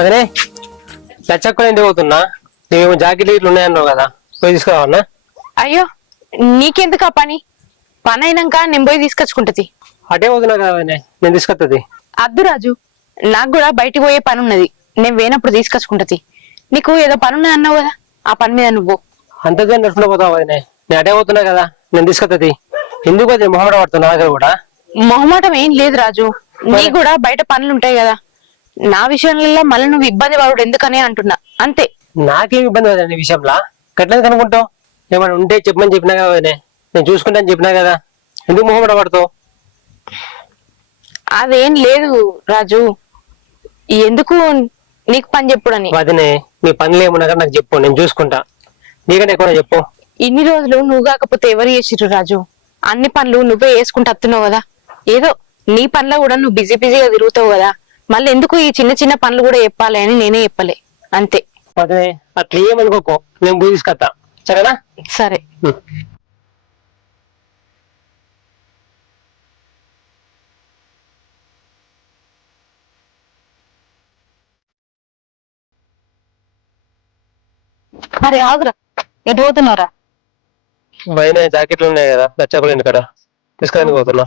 అదే లచ్చక్కలు ఇంటికి పోతున్నా. నువ్వేమో జాకెట్లు ఇట్లు ఉన్నాయన్నావు కదా, పోయి తీసుకురావన్నా? అయ్యో నీకెందుకు ఆ పని అయినాక నేను పోయి తీసుకొచ్చుకుంటది. అటే పోతున్నా కదా నేను తీసుకొస్తుంది. అద్దు రాజు, నాకు కూడా బయటికి పోయే పని ఉన్నది. నేను పోయినప్పుడు తీసుకొచ్చుకుంటది. నీకు ఏదో పని ఉన్నది అన్నావు కదా, ఆ పని మీద నువ్వు అంతగా నడుచుకుంటూ పోతావు వదినే. నేను అటే పోతున్నా కదా, నేను తీసుకొస్తుంది. ఎందుకు పోతే మొహమాట పడుతున్నా దగ్గర కూడా? మొహమాటం ఏం లేదు రాజు, నీ కూడా బయట పనులు ఉంటాయి కదా. నా విషయంలో మళ్ళీ నువ్వు ఇబ్బంది పడు ఎందుకనే అంటున్నా, అంతే. నాకేం ఇబ్బంది కదా నీ విషయంలో? గట్లేదు కనుకుంటావు. ఏమైనా ఉంటే చెప్పమని చెప్పినా కదా వదినే, నేను చూసుకుంటాను చెప్పినా కదా, ఎందుకు మొహమాట పడతావు? అదేం లేదు రాజు, ఎందుకు నీకు పని చెప్పుడని. వదినే, నీ పనులు ఏమున్నా కానీ నాకు చెప్పు, నేను చూసుకుంటా. నీకంటే ఎక్కువ చెప్పు. ఇన్ని రోజులు నువ్వు కాకపోతే ఎవరు చేసిర్రు రాజు? అన్ని పనులు నువ్వే వేసుకుంటూ వస్తున్నావు కదా. ఏదో నీ పనిలో కూడా నువ్వు బిజీగా తిరుగుతావు కదా, మళ్ళీ ఎందుకు ఈ చిన్న చిన్న పనులు కూడా చెప్పాలి అని నేనే చెప్పలే, అంతే. వదినే అట్లా ఏమనుకోకో, నేను పోయి తీసుకొస్తా, సరేనా? సరే. మరి ఆగురా, ఎటు పోతున్నారా? పైన జాకెట్లు ఉన్నాయి కదా, లచ్చక్కలు ఇంటి కదా, తీసుకురానికి పోతున్నా.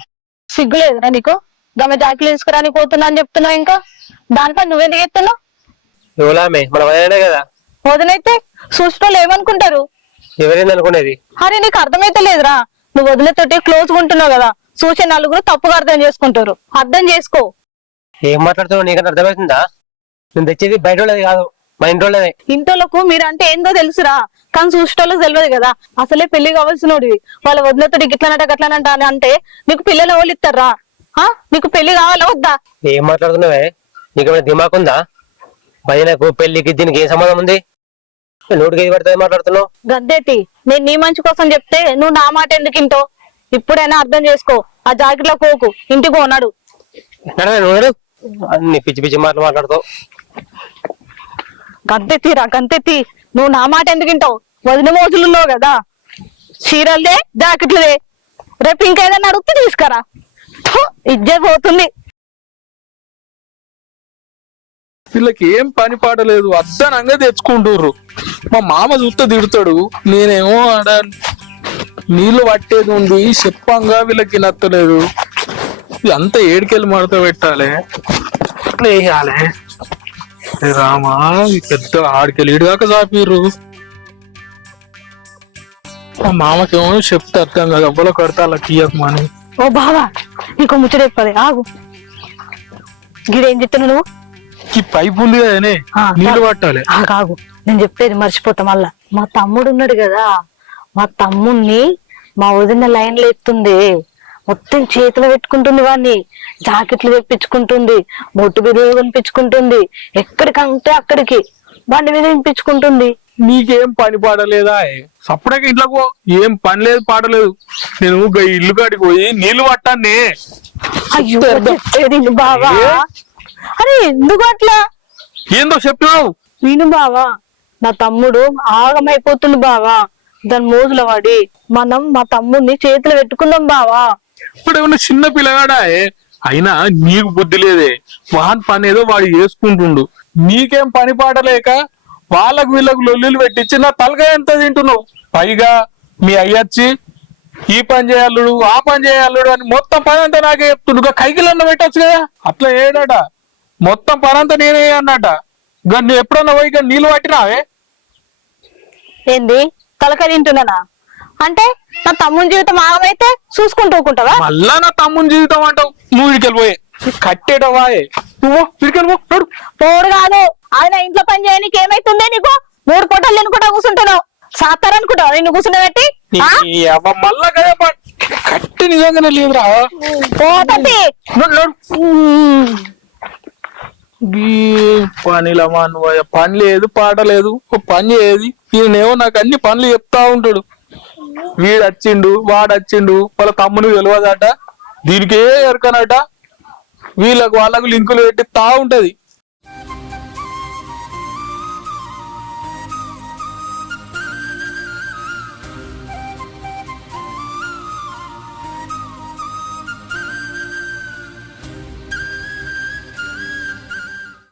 సిగ్గు లేదురా నీకు? గమ్మ జాకెట్లు తీసుకురానికి పోతున్నా అని చెప్తున్నావు, ఇంకా దానిపై నువ్వెందుకు ఎత్తున్నావు? ఎవలామే? మన వదినే కదా. వదినైతే చూసిన ఏమనుకుంటారు? ఎవరైంది అనుకునేది? అరే నీకు అర్థమైతే లేదురా, నువ్వు వదినతోటి క్లోజ్ ఉంటున్నావు కదా, చూసే నలుగురు తప్పుగా అర్థం చేసుకుంటారు. అర్థం చేసుకో. ఏం మాట్లాడుతున్నావు? నీకన్నా అర్థమవుతుందా? నేను తెచ్చేది బయట వాళ్ళది కాదు, మా ఇంటి వాళ్ళదే. ఇంటోళ్ళకు మీరంటే ఏందో తెలుసురా, కానీ చూసేటోళ్ళకి తెలియదు కదా. అసలే పెళ్లి కావాల్సినోడివి, వాళ్ళ వదినతోటి గిట్లనట గట్లనంట అని అంటే నీకు పిల్లలు ఎవరు ఇస్తారా? నీకు పెళ్లి కావాలా వద్దా? ఏం మాట్లాడుతున్నావే? నీకేమైనా దిమాక్ ఉందా? భజనకు పెళ్లికి దీనికి ఏం సంబంధం ఉంది? నోటికి ఏది పడుతుంది మాట్లాడుతున్నావు? గద్దెటి, నేను నీ మంచి కోసం చెప్తే నువ్వు నా మాట ఎందుకు ఇంటో? ఇప్పుడైనా అర్థం చేసుకో. ఆ జాకెట్లో పోకు, ఇంటికి పోనాడు. అన్ని పిచ్చి పిచ్చి మాటలు మాట్లాడుతావు. గద్దెత్తిరా గద్దెత్తి, నువ్వు నా మాట ఎందుకు వింటావు? వదిన మోజులు ఉన్నావు కదా, చీరలే జాకెట్లే. రేపు ఇంకేదన్నా అడిగితే తీసుకురా. ఇజ్జే పోతుంది. వీళ్ళకి ఏం పని పాడలేదు, అద్దనంగా తెచ్చుకుంటుర్రు. మా మామ చూస్తే తిడతాడు, నేనేమో ఆడ నీళ్లు పట్టేది ఉంది, చెప్పంగా వీళ్ళకి నచ్చలేదు. అంతా ఏడికెళ్ళి మడత పెట్టాలి, వేయాలి. రామా, పెద్ద ఆడికెళ్ళి ఏడుగాక చాపిర్రు. మా మామకేమో చెప్తే అర్థం కాదు, అవ్వలో కడతా అలా తీయకమని. ఓ బావా, నీకు ముచ్చట చెప్పాలి, ఆగు. గిడేం చెప్తున్నావు నువ్వు? ఈ పైపు ఉంది కదనే, నీళ్లు పట్టాలి. ఆగు, నేను చెప్పేది మర్చిపోతా మళ్ళా. మా తమ్ముడు ఉన్నాడు కదా, మా తమ్ముణ్ణి మా వదిన లైన్లో ఎత్తుంది. మొత్తం చేతిలో పెట్టుకుంటుంది, వాడిని జాకెట్లు తెప్పించుకుంటుంది, బొట్టు బిర్యానీ కొనిపించుకుంటుంది, ఎక్కడికంటే అక్కడికి బండి మీద వినిపించుకుంటుంది. నీకేం పని పాడలేదా? సప్పుడే ఇంట్లోకి పో, ఏం పని లేదు పాడలేదు. నేను ఇల్లు కాడికి పోయి నీళ్లు పట్టాన్ని. అయ్యో చెప్పేది బావా. అరే ఎందుకు అట్లా? ఏందో చెప్పినావు విను బావా, నా తమ్ముడు ఆగమైపోతుంది బావా. దాని మోజుల వాడి మనం మా తమ్ముడిని చేతిలో పెట్టుకుందాం బావా. ఇప్పుడు ఏమన్నా చిన్న పిల్లగాడా? అయినా నీకు బుద్ధి లేదే, వాన్ పని ఏదో వాడు చేసుకుంటుండు. నీకేం పని పాడలేక వాళ్ళకు వీళ్ళకు లొల్లులు పెట్టించి నా తలకాయ ఎంత తింటున్నావు. పైగా మీ అయ్యచ్చి ఈ పని చేయాలడు ఆ పని చేయాలడు అని మొత్తం పని అంతా నాకే చెప్తుండు. కైకిలన్న పెట్టచ్చు కదా, అట్లా ఏడట. మొత్తం పని అంతా నేనే అన్నట. నువ్వు ఎప్పుడన్నా పోయి నీళ్ళు పట్టినావే? ఏంది తలకాయ తింటున్నానా? అంటే నా తమ్ముని జీవితం ఆగమైతే చూసుకుంటూ ఊకుంటావా? మళ్ళా నా తమ్ముని జీవితం అంటావు. నువ్వు ఇడికెళ్ళిపోయే కట్టేటవాయే, నువ్వు ఇడికెళ్ళిపో. పోడు కాదు, ఆయన ఇంట్లో పని చేయడానికి ఏమైతుందే నీకు? 3 పూటలు తినుకుంటా కూర్చుంటున్నావు, సాతారనుకుంటావు నిన్ను కూర్చుండబెట్టి. మళ్ళా కదా కట్టి నిజంగానే లేదురా. పనిలమా నువ్వు? పని లేదు పాట లేదు, పని చేయది. ఈయనేమో నాకు అన్ని పనులు చెప్తా ఉంటాడు. వీడు వచ్చిండు వాడు వచ్చిండు, వాళ్ళ తమ్ముని తెలియదట, దీనికే ఎరకనట. వాళ్ళకు లింకులు పెట్టిస్తా ఉంటది.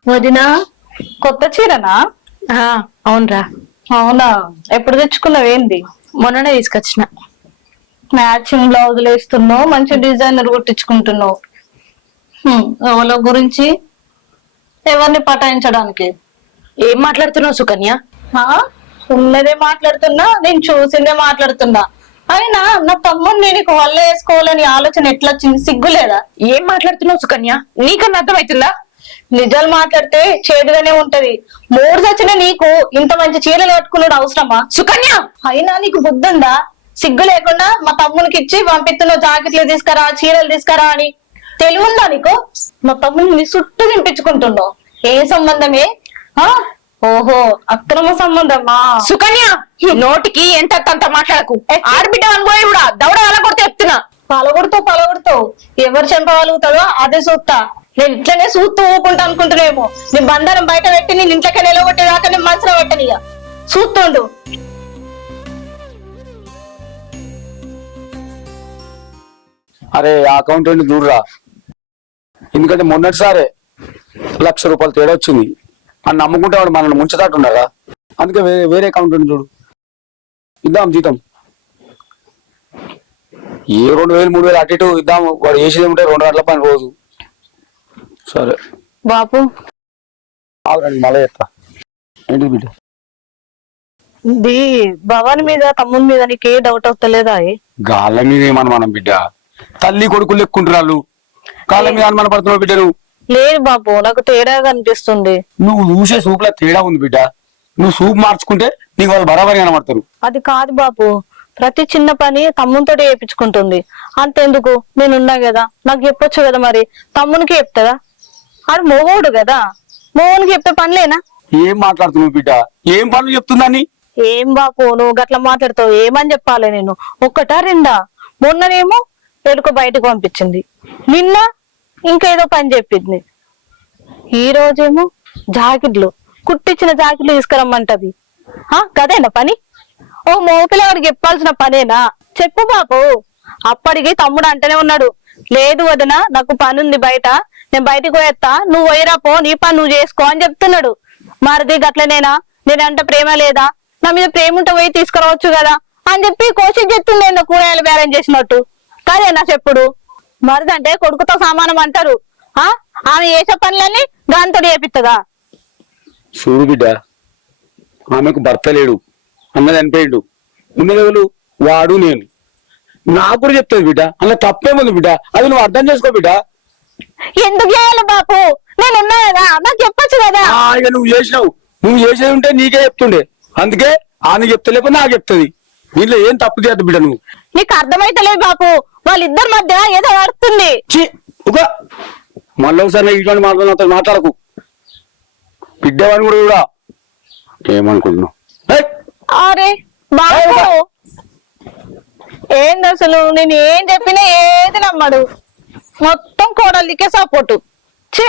వదినా కొత్త చీరనా? అవునరా, అవునా, ఎప్పుడు తెచ్చుకున్నావేంది? మొన్ననే తీసుకొచ్చిన. మ్యాచింగ్ బ్లౌజులు వేస్తున్నావు, మంచి డిజైనర్ కుట్టించుకుంటున్నావు. ఎవరి గురించి? ఎవరిని పటాయించడానికి? ఏం మాట్లాడుతున్నావు సుకన్య? ఆ? ఉన్నదే మాట్లాడుతున్నా, నేను చూసిందే మాట్లాడుతున్నా. అయినా నా తమ్ముడిని నీకు వల్ల వేసుకోవాలని ఆలోచన ఎట్లా వచ్చింది? సిగ్గు లేదా? ఏం మాట్లాడుతున్నావు సుకన్య? నీకన్నా అర్థమవుతుందా? నిజాలు మాట్లాడితే చేదుగానే ఉంటది. మూడు చచ్చిన నీకు ఇంత మంచి చీరలు కట్టుకున్నాడు అవసరమా? సుకన్య, అయినా నీకు బుద్ధి ఉందా? సిగ్గు లేకుండా మా తమ్మునికి ఇచ్చి పంపిస్తున్నావు జాకెట్లు తీసుకురా, చీరలు తీసుకురా అని. తెలివి ఉందా నీకు? మా తమ్ముని నీ చుట్టూ నింపించుకుంటున్నావు. ఏ సంబంధమే? ఆ ఓహో, అక్రమ సంబంధమా? సుకన్య, నోటికి ఎంత అంత మాట్లాడకు. ఆడబిడ్డ అనుకోని కూడా దవడ అలా కొడితే చెప్తున్నా. పలగొడతావు. ఎవరు చంపగలుగుతాడో అదే చూస్తా. నేను ఇట్లనే చూస్తూ ఊకుంటా అనుకుంటున్నామో. నీ బండారం బయట పెట్టి నేను ఇంట్లోకి నిలబొట్టేదాకా నేను మనసులో పెట్టనిగా చూస్తుండు. అరే ఆ అకౌంటెంట్ చూడరా, ఎందుకంటే మొన్నటిసారే 1,00,000 రూపాయలు తేడా వచ్చింది అని నమ్ముకుంటే వాడు మనల్ని ముంచదాటున్నారా. అందుకే వేరే అకౌంటెంట్ చూడు, ఇద్దాం జీతం. ఏ 2,000 3,000 అటు ఇటు ఇద్దాం. వాడు చేసేది ఉంటే 2 గంటల పని రోజు. సరే బాపు, ఆగురండి, మళ్ళీ చెప్తా. ఏంటి బిడ్డ? ఇది భవాని మీద తమ్ముని మీద నీకే డౌట్ అవుతలేదా? గాళ్ళ మీద ఏమనుమానం బిడ్డ? తల్లి కొడుకులు ఎక్కుంటున్నారు, కాళ్ళ మీద అనుమాన పడుతున్నావు బిడ్డ. నువ్వు లేదు బాపు, నాకు తేడాగా అనిపిస్తుంది. నువ్వు చూసే సూపులో తేడా ఉంది బిడ్డ. నువ్వు సూప్ మార్చుకుంటే నీకు వాళ్ళు బరాబరి కనబడతారు. అది కాదు బాపు, ప్రతి చిన్న పని తమ్మునితో చేయించుకుంటుంది. అంతెందుకు, నేనున్నా కదా, నాకు చెప్పొచ్చు కదా. మరి తమ్మునికి చెప్తుందా? ఆడు మోగోడు కదా, మోగోనికి చెప్పే పనిలేనా? ఏం మాట్లాడుతున్నావు బిడ్డ? ఏం పనులు చెప్తుందని? ఏం బాపు నువ్వు గట్లా మాట్లాడతావు? ఏమని చెప్పాలి నేను? ఒక్కటా రెండా? మొన్ననేమో ఎలుక బయటకు పంపించింది, నిన్న ఇంకేదో పని చెప్పింది, ఈ రోజేమో జాకెట్లు కుట్టించిన జాకెట్లు తీసుకురమ్మంటది. గదేనా పని? ఓ మోపిల్లవాడికి చెప్పాల్సిన పనేనా? చెప్పు బాపు. అప్పటికి తమ్ముడు అంటనే ఉన్నాడు, లేదు వదినా నాకు పని ఉంది బయట, నేను బయటకు పోయేస్తా, నువ్వు పోయిరా పో, నీ పని నువ్వు చేసుకో అని చెప్తున్నాడు. మరిది గట్లనేనా? నేనంటే ప్రేమ లేదా? నా మీద ప్రేమ ఉంటే పోయి తీసుకురావచ్చు కదా అని చెప్పి కోచింగ్ చెప్తుండే కూరగాయలు బేరం చేసినట్టు. కాదేనా చెప్పుడు? మరిదంటే కొడుకుతో సమానం అంటారు. ఆమె చేసే పనులన్నీ దాంతో చేపిస్తుందా? చూడు బిడ్డ, ఆమెకు భర్త లేడు, అన్నది అనిపోయాడు. ఉన్నదెవరు? వాడు నేను. నాకు కూడా చెప్తుంది బిడ్డ, అలా తప్పేముంది బిడ్డ? అది నువ్వు అర్థం చేసుకో బిడ్డ. ఎందుకు చేయాలి బాపు? నేను ఉన్నా కదా, నాకు చెప్పొచ్చు కదా. ఇక నువ్వు చేసినావు, నువ్వు చేసేది ఉంటే నీకే చెప్తుండే. అందుకే ఆమె చెప్తే లేకపోతే నాకు చెప్తుంది. దీంట్లో ఏం తప్పు చేయద్దు బిడ్డ నువ్వు. నీకు అర్థమైతలేదు బాపు, వాళ్ళిద్దరి మధ్య ఏదో నడుస్తుంది. మళ్ళీ ఒకసారి ఇటువంటి మాట్లాడుతూ మాట్లాడకు. బిడ్డవాడిని కూడా ఏమనుకుంటున్నావు? అరే బాపు, ఏంది అసలు? నేను ఏం చెప్పినా ఏది నమ్మడు, మొత్తం కోడలికే సపోర్టు. ఛే,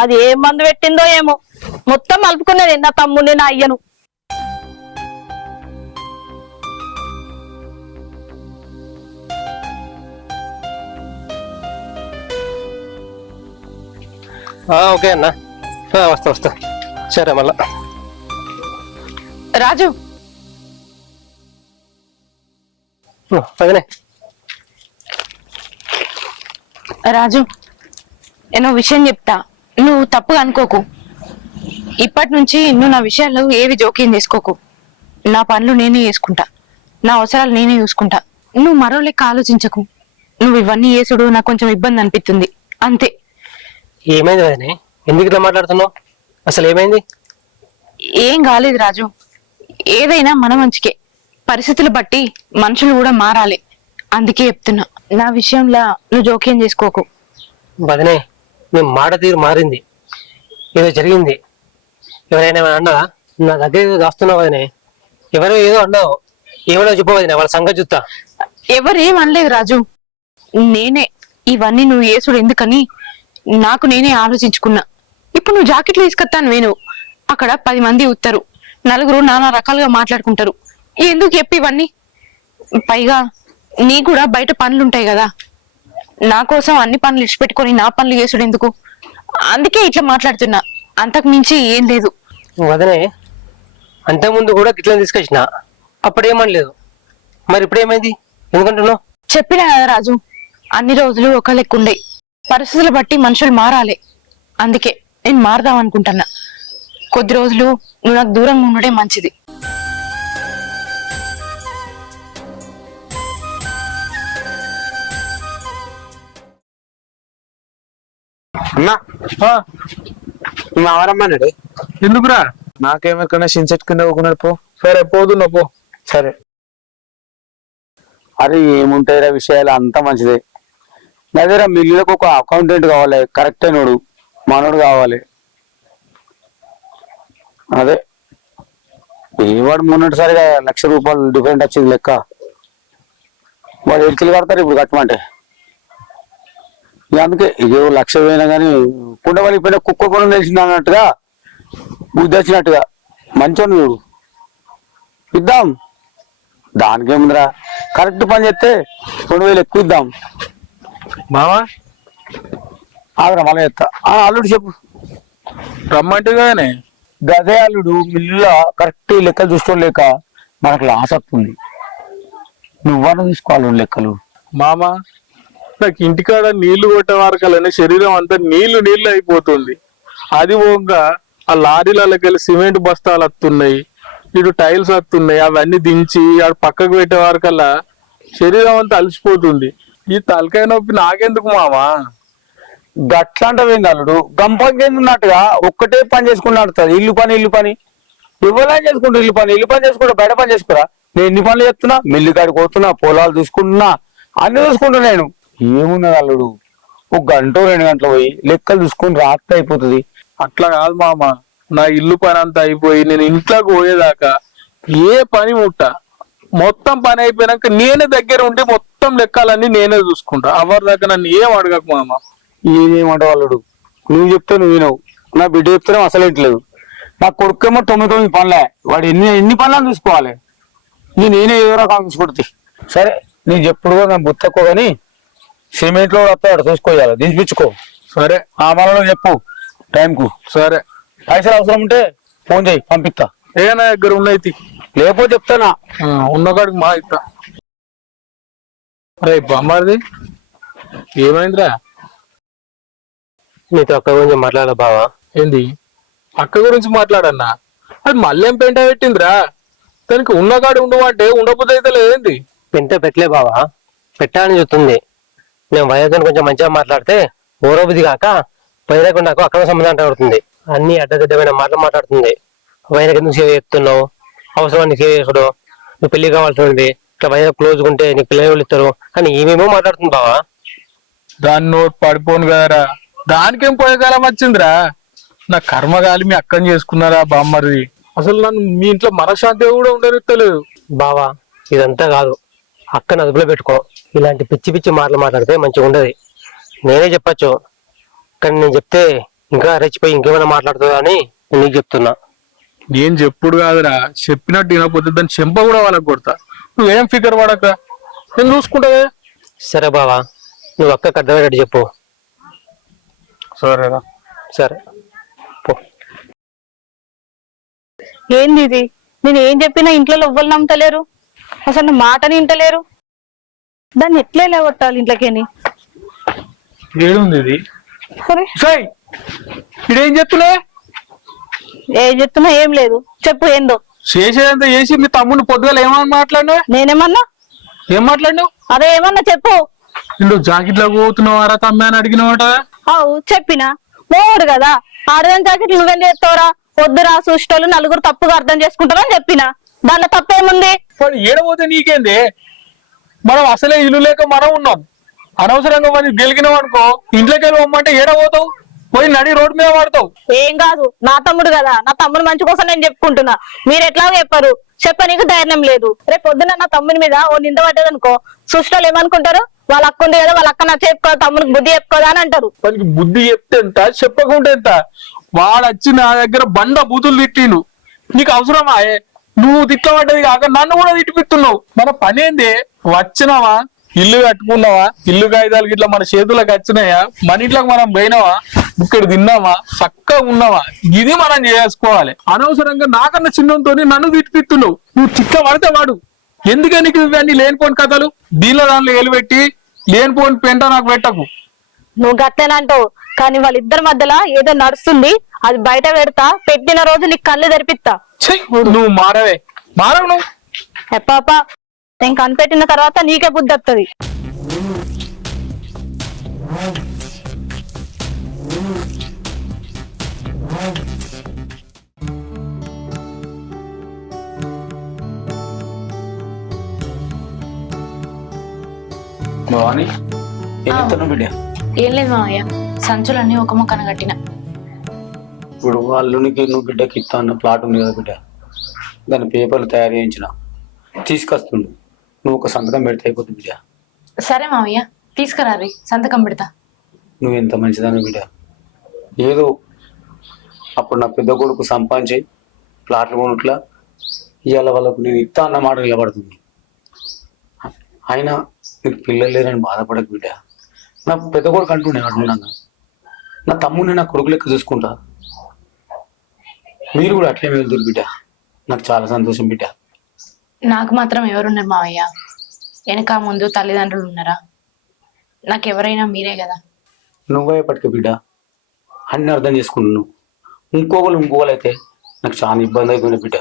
అది ఏ మందు పెట్టిందో ఏమో, మొత్తం మలుపుకున్నది నా తమ్ముడిని నా అయ్యను. ఓకే అన్న, వస్తా. సరే మళ్ళా. రాజు, పదనే. రాజు, నేను విషయం చెప్తా, నువ్వు తప్పుగా అనుకోకు. ఇప్పటి నుంచి నువ్వు నా విషయాల్లో ఏవి జోక్యం చేసుకోకు. నా పనులు నేనే చేసుకుంటా, నా అవసరాలు నేనే చూసుకుంటా. నువ్వు మరో లెక్క ఆలోచించకు. నువ్వు ఇవన్నీ చేసుడు నాకు కొంచెం ఇబ్బంది అనిపిస్తుంది, అంతే. ఏమైంది వదినే? ఎందుకు ఇట్లా మాట్లాడుతున్నావు? అసలు ఏమైంది? ఏం కాలేదు రాజు, ఏదైనా మన మంచికే. పరిస్థితులు బట్టి మనుషులు కూడా మారాలి, అందుకే చెప్తున్నా. నా విషయంలో నువ్వు జోక్యం చేసుకోకు. వదినే, నీ మాట తీరు మారింది, ఏదో జరిగింది. ఎవరైనా అన్నావా? నా దగ్గర ఏదో దాస్తున్నావు వదినే. ఎవరో ఏదో అన్నావు, ఏమన్నా చెప్పు వదినే, వాళ్ళ సంగతి చూస్తా. ఎవరేం అనలేదు రాజు, నేనే ఇవన్నీ నువ్వు చేసుడు ఎందుకని నాకు నేనే ఆలోచించుకున్నా. ఇప్పుడు నువ్వు జాకెట్లు తీసుకొస్తాను వేణు, అక్కడ 10 మంది ఉత్తరు, నలుగురు నానా రకాలుగా మాట్లాడుకుంటారు. ఎందుకు చెప్పి ఇవన్నీ? పైగా నీ కూడా బయట పనులు ఉంటాయి కదా, నా కోసం అన్ని పనులు ఇచ్చిపెట్టుకొని నా పనులు చేసుడు ఎందుకు? అందుకే ఇట్లా మాట్లాడుతున్నా, అంతకు మించి ఏం లేదు. వదనే అంతకుముందు కూడా గిట్ల తీసుకొచ్చిన అప్పుడేమనలేదు, మరి ఇప్పుడేమైంది ఎందుకంటున్నావు? చెప్పినా కదా రాజు, అన్ని రోజులు ఒక లెక్కుండే, పరిస్థితులు బట్టి మనుషులు మారాలి. అందుకే నేను మారదాం అనుకుంటున్నా. కొద్ది రోజులు నువ్వు నాకు దూరంగా ఉండడే మంచిది. అన్నా నువ్వు అవరమ్మన్నాడు. ఎందుకురా? నాకేమెక్కడా షిన్సెట్ కింద ఊకున్నాడు. పో సరే పోతున్నా పో. సరే. అరే ఏముంటాయిరా విషయాలు, అంతా మంచిదే. నా దగ్గర మిల్లులకు ఒక అకౌంటెంట్ కావాలి, కరెక్ట్ అయినోడు, మనోడు కావాలి. అదే వాడు మొన్నటిసారిగా ₹1,00,000 డిఫరెంట్ వచ్చింది లెక్క. వాడు ఎడికలు కడతారు ఇప్పుడు కట్టమంటే. అందుకే ఇది 1,00,000 పోయినా కానీ కుండవల్లి పోయినా కుక్క కూడా తెలిసింది అన్నట్టుగా, బుద్ధి వచ్చినట్టుగా మంచోడు చూడు, ఇద్దాం. దానికేముందిరా, కరెక్ట్ పని చేస్తే 2,000 ఎక్కువ ఇద్దాం. మావా ఆగరా మళ్ళీ చెప్తా. అల్లుడు చెప్పు. రమ్మంటే కదనే. గదే అల్లుడు, మిల్లులో కరెక్ట్ లెక్కలు చూసుకోలేక మనకు లాస్ వస్తుంది. నువ్వన్నా తీసుకోవాలి లెక్కలు. మామ నాకు ఇంటికాడ నీళ్లు కొట్టే వరకలనే శరీరం అంతా నీళ్లు అయిపోతుంది. అది పోగా ఆ లారీలకి వెళ్ళి సిమెంట్ బస్తాలు వస్తున్నాయి, ఇటు టైల్స్ వస్తున్నాయి, అవన్నీ దించి ఆడు పక్కకు పెట్టే వరకల్లా శరీరం అంతా అలసిపోతుంది. ఈ తలకాయ నొప్పి నాకెందుకు మామా? గట్లాంటివేంది అల్లుడు, గంపంకేందున్నట్టుగా ఒక్కటే పని చేసుకుంటూ ఆడుతుంది. ఇల్లు పని ఎవరైనా చేసుకుంటా, ఇల్లు పని చేసుకుంటా, బయట పని చేసుకురా. నేను ఎన్ని పనులు చెప్తున్నా, మిల్లు కాడికి పోతున్నా, పొలాలు చూసుకుంటున్నా, అన్ని చూసుకుంటా. నేను ఏమున్నది అల్లుడు, 1 గంట 2 గంటలు పోయి లెక్కలు చూసుకుని రాత్రి అయిపోతుంది. అట్లా కాదు మామ, నా ఇల్లు పని అంతా అయిపోయి నేను ఇంట్లోకి పోయేదాకా ఏ పని ముట్ట, మొత్తం పని అయిపోయినాక నేనే దగ్గర ఉండి మొత్తం లెక్కలన్నీ నేనే చూసుకుంటా. ఎవరి దాకా నన్ను ఏం అడగకు మామ. ఏమంటావు అల్లుడు, నువ్వు చెప్తే నువ్వు వినవు, నా బిడ్డ చెప్తే అసలు ఏంటలేదు. నా కొడుకేమో 9 పనులే, వాడు ఎన్ని పనులను చూసుకోవాలి. నేనే ఏదో రకం చూసుకుంటుంది. సరే నేను చెప్పుడు నా బుత్తెక్కువ కానీ సిమెంట్ లో వస్తాడు చూసుకోవాలి, దించిపించుకో. సరే ఆ మనలో చెప్పు టైంకు. సరే, పైసలు అవసరం ఉంటే ఫోన్ చేయి, పంపిస్తా. ఏ నా దగ్గర ఉన్నాయి, లేకపోతే చెప్తానా, ఉన్నకాడికి మా ఇస్తా. అరే బామ్మది ఏమైందిరా? నీతో అక్క గురించి మాట్లాడాలి బావా. ఏంది అక్క గురించి మాట్లాడన్నా? అది మళ్ళేం పెంట పెట్టిందిరా? దానికి ఉన్నకాడి ఉండమంటే ఉండబుద్ధి అయితే లేదేంది? పెంట పెట్టలే బావా, పెట్టాలని చెప్తుంది. నేను వైద్యుని కొంచెం మంచిగా మాట్లాడితే ఓరోబుద్ధి కాక వైద్యకు నాకు అక్రమ సంబంధం అంటబడుతుంది. అన్ని అడ్డదిడ్డమైన మాటలు మాట్లాడుతుంది. వైద్యకి ఎందుకు సేవ చేస్తున్నావు, అవసరాన్ని సేవ చేసుడు, నువ్వు పెళ్లి కావాల్సింది, ఇట్లా వైద్య క్లోజ్ ఉంటే నీకు పిల్లలు ఇస్తారు అని ఏమేమో మాట్లాడుతుంది బావా. దాన్ని నోట్ పడిపోను కదరా, దానికేం పోయేకాలం వచ్చిందిరా? నా కర్మగాలి మీ అక్కని చేసుకున్నారా బామ్మది? అసలు నన్ను మీ ఇంట్లో మనశ్శాంతి కూడా ఉండనిస్తలేదు. బావా ఇదంతా కాదు, అక్కని అదుపులో పెట్టుకో. ఇలాంటి పిచ్చి పిచ్చి మాటలు మాట్లాడితే మంచిగా ఉండదు. నేనే చెప్పచ్చు, కానీ నేను చెప్తే ఇంకా రెచ్చిపోయి ఇంకేమైనా మాట్లాడుతుందా అని నీకు చెప్తున్నా. నేను చెప్పుడు కాదురా, చెప్పినట్టు వినకపోతే దాన్ని చెంప కూడా వాళ్ళకి కొడతా. నువ్వేం ఫికర్ పడక, నేను చూసుకుంటావే. సరే బావా, నువ్వు అక్కకి అర్థమయ్యేటట్టు చెప్పు. సరేరా. సరే పో. ఏంది ఇది? నేను ఏం చెప్పినా ఇంట్లో ఎవ్వరు నమ్మతలేరు, అసలు నా మాటని వింటలేరు. దాన్ని ఎట్లా లేవట్టాలి ఇంట్లోకేని? ఏడుంది ఇది? సరే ఇదేం చెప్తున్నా? ఏం చెప్తున్నా ఏం లేదు, చెప్పు ఏందో. చేసేదంతా చేసి మీ తమ్ముడిని పొద్దుగాల ఏమని మాట్లాడినా? నేనేమన్నా? ఏం మాట్లాడినావు? అదే ఏమన్నా చెప్పు. నువ్వు జాకెట్లో పోతున్నావారా తమ్మి అని అడిగినవాట? అవు చెప్పినా, మోడు కదా, ఆడదాని జాకెట్లు నువ్వేం చేస్తావురా, వద్దురా సృష్టిలు నలుగురు తప్పుగా అర్థం చేసుకుంటారా అని చెప్పినా. దానిలో తప్పేముంది? వాడు ఏడపోతే నీకేంది? మనం అసలే ఇల్లు లేక మనం ఉన్నాం, అనవసరంగా మనం గెలిగినాం అనుకో, ఇంట్లోకి వెళ్ళి పోమంటే ఏడపోతావు, పోయి నడి రోడ్డు మీద పడతావు. ఏం కాదు, నా తమ్ముడు కదా, నా తమ్ముడు మంచి కోసం నేను చెప్పుకుంటున్నా. మీరు ఎట్లాగో చెప్పారు, చెప్పనీకి ధైర్యం లేదు. రేపు పొద్దున్న నా తమ్ముని మీద ఓ నింద పడ్డది అనుకో, సృష్టిలో ఏమనుకుంటారు, వాళ్ళ అక్క ఉంది కదా, వాళ్ళ అక్క నా చెప్పుకో, తమ్మునికి బుద్ధి చెప్పుకోదా అని అంటారు. వానికి బుద్ధి చెప్తే ఎంత, చెప్పకుంటే ఎంత? వాడు వచ్చి నా దగ్గర బండ బూతులు తిట్టిండు. నీకు అవసరమా? నువ్వు తిట్లబడ్డది కాక నన్ను కూడా తిట్టిపిస్తున్నావు. మన పని ఏంది? వచ్చినావా, ఇల్లు కట్టుకున్నావా, ఇల్లు కాగితాలు ఇట్లా మన చేతులకు వచ్చినాయా, మన ఇంట్లోకి మనం పోయినావా, ఇక్కడ తిన్నావా, చక్కగా ఉన్నావా, ఇది మనం చేసుకోవాలి. అనవసరంగా నాకన్నా చిన్నంతో నన్ను తిట్టిస్తున్నావు. నువ్వు చిక్క పడితే వాడు ఎందుకని నీకు ఇవన్నీ లేనిపోని కథలు, దానిలో ఎలిపెట్టి లేనిపోని పెంట నాకు పెట్టకు. నువ్వు గట్టేనంటావు కానీ వాళ్ళిద్దరి మధ్యలో ఏదో నడుస్తుంది, అది బయట పెడతా, పెట్టిన రోజు నీకు కళ్ళు తెరిపిస్తా. ఛీ, నువ్వు మారవు నువ్వు. పాప నేను కనిపెట్టిన తర్వాత నీకే బుద్ధి వస్తుంది. భవాని ఏం చెప్తున్నావు బిడ్డ? ఏం లేదు మావయ్య, సంచులన్నీ ఒక మొక్కన కట్టిన. ఇప్పుడు అల్లునికి నువ్వు బిడ్డకి ఇస్తా అన్న ప్లాట్ ఉంది కదా బిడ్డ, దాని పేపర్లు తయారు చేయించిన తీసుకొస్తుండు. నువ్వు ఒక సంతకం పెడితే అయిపోతుంది బిడ్డ. సరే మావయ్య, తీసుకురారి, సంతకం పెడతా. నువ్వు ఎంత మంచిదాన్ని బిడ్డ. ఏదో అప్పుడు నా పెద్ద కొడుకు సంపాదించి ప్లాట్లు కొనుట్లా ఇవాళ వాళ్ళకు నేను ఇస్తా అన్న మాట నిలబడుతుంది. అయినా నీకు పిల్లలు లేరని బాధపడకు బిడ్డ. నా పెద్ద కొడుకు అంటుండే అడుగున్నాను, నా తమ్ముడిని నా కొడుకు లెక్క చూసుకుంటా. మీరు కూడా అట్లే వెళ్తారు బిడ్డ. నాకు చాలా సంతోషం బిడ్డ. నాకు మాత్రం ఎవరున్నారు మావయ్య? వెనక ముందు తల్లిదండ్రులు ఉన్నారా? నాకు ఎవరైనా మీరే కదా. నువ్వే పట్టుకు బిడ్డ, అన్ని అర్థం చేసుకుంటున్నావు. ఇంకోళ్ళు అయితే నాకు చాలా ఇబ్బంది అయిపోయిన బిడ్డ.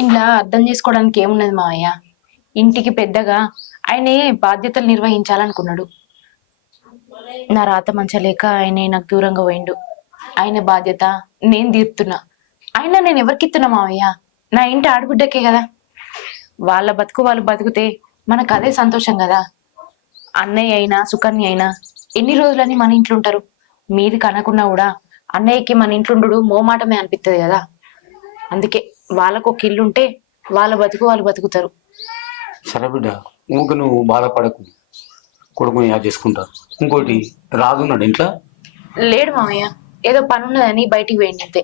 ఇంట్లో అర్థం చేసుకోవడానికి ఏమున్నది మావయ్య? ఇంటికి పెద్దగా ఆయనే బాధ్యతలు నిర్వహించాలనుకున్నాడు. నా రాత మంచిగా లేక ఆయనే నాకు దూరంగా పోయిండు. ఆయన బాధ్యత నేను తీరుతున్నా. ఆయన నేను ఎవరికి ఇస్తున్నా మావయ్య? నా ఇంటి ఆడబిడ్డకే కదా. వాళ్ళ బతుకు వాళ్ళు బతుకుతే మనకు అదే సంతోషం కదా. అన్నయ్య అయినా సుకన్య అయినా ఎన్ని రోజులని మన ఇంట్లో ఉంటారు? మీది కనకున్నా కూడా అన్నయ్యకి మన ఇంట్లో ఉండు మోమాటమే అనిపిస్తుంది కదా. అందుకే వాళ్ళకు ఒక ఇల్లు ఉంటే వాళ్ళ బతుకు వాళ్ళు బతుకుతారు. సరే బిడ్డ, నువ్వు బాధపడకు, కొడుకుని యాడ్ చేసుకుంటా. ఇంకోటి రాజున్నాడు ఇంట్లో? లేడు మావయ్య, ఏదో పని ఉన్నదని బయటికి పోయింది అంతే.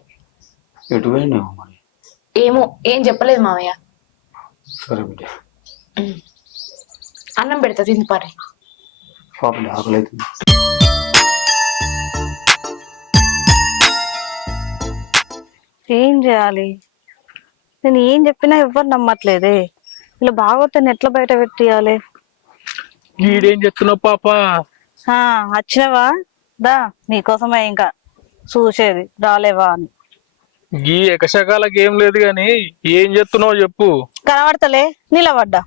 ఎటు పోయినావు మరి? ఏమో, ఏం చెప్పలేదు మావయ్య. సరే బిడ్డ, అన్నం పెడతా తింది పారే. పాపం ఆకలి అవుతుంది. ఏం చేయాలి? నేను ఏం చెప్పినా ఎవ్వరు నమ్మట్లేదే. ఇలా బాగోతాను ఎట్లా బయట పెట్టియాలి? ఈడేం చెప్తున్నావు పాప? వచ్చినవా? దా నీకోసమే ఇంకా చూసేది, రాలేవా అని. ఈ ఎకశకాలకి ఏం లేదు గాని ఏం చెప్తున్నావు చెప్పు. కనబడతలే, నిలబడ్డా.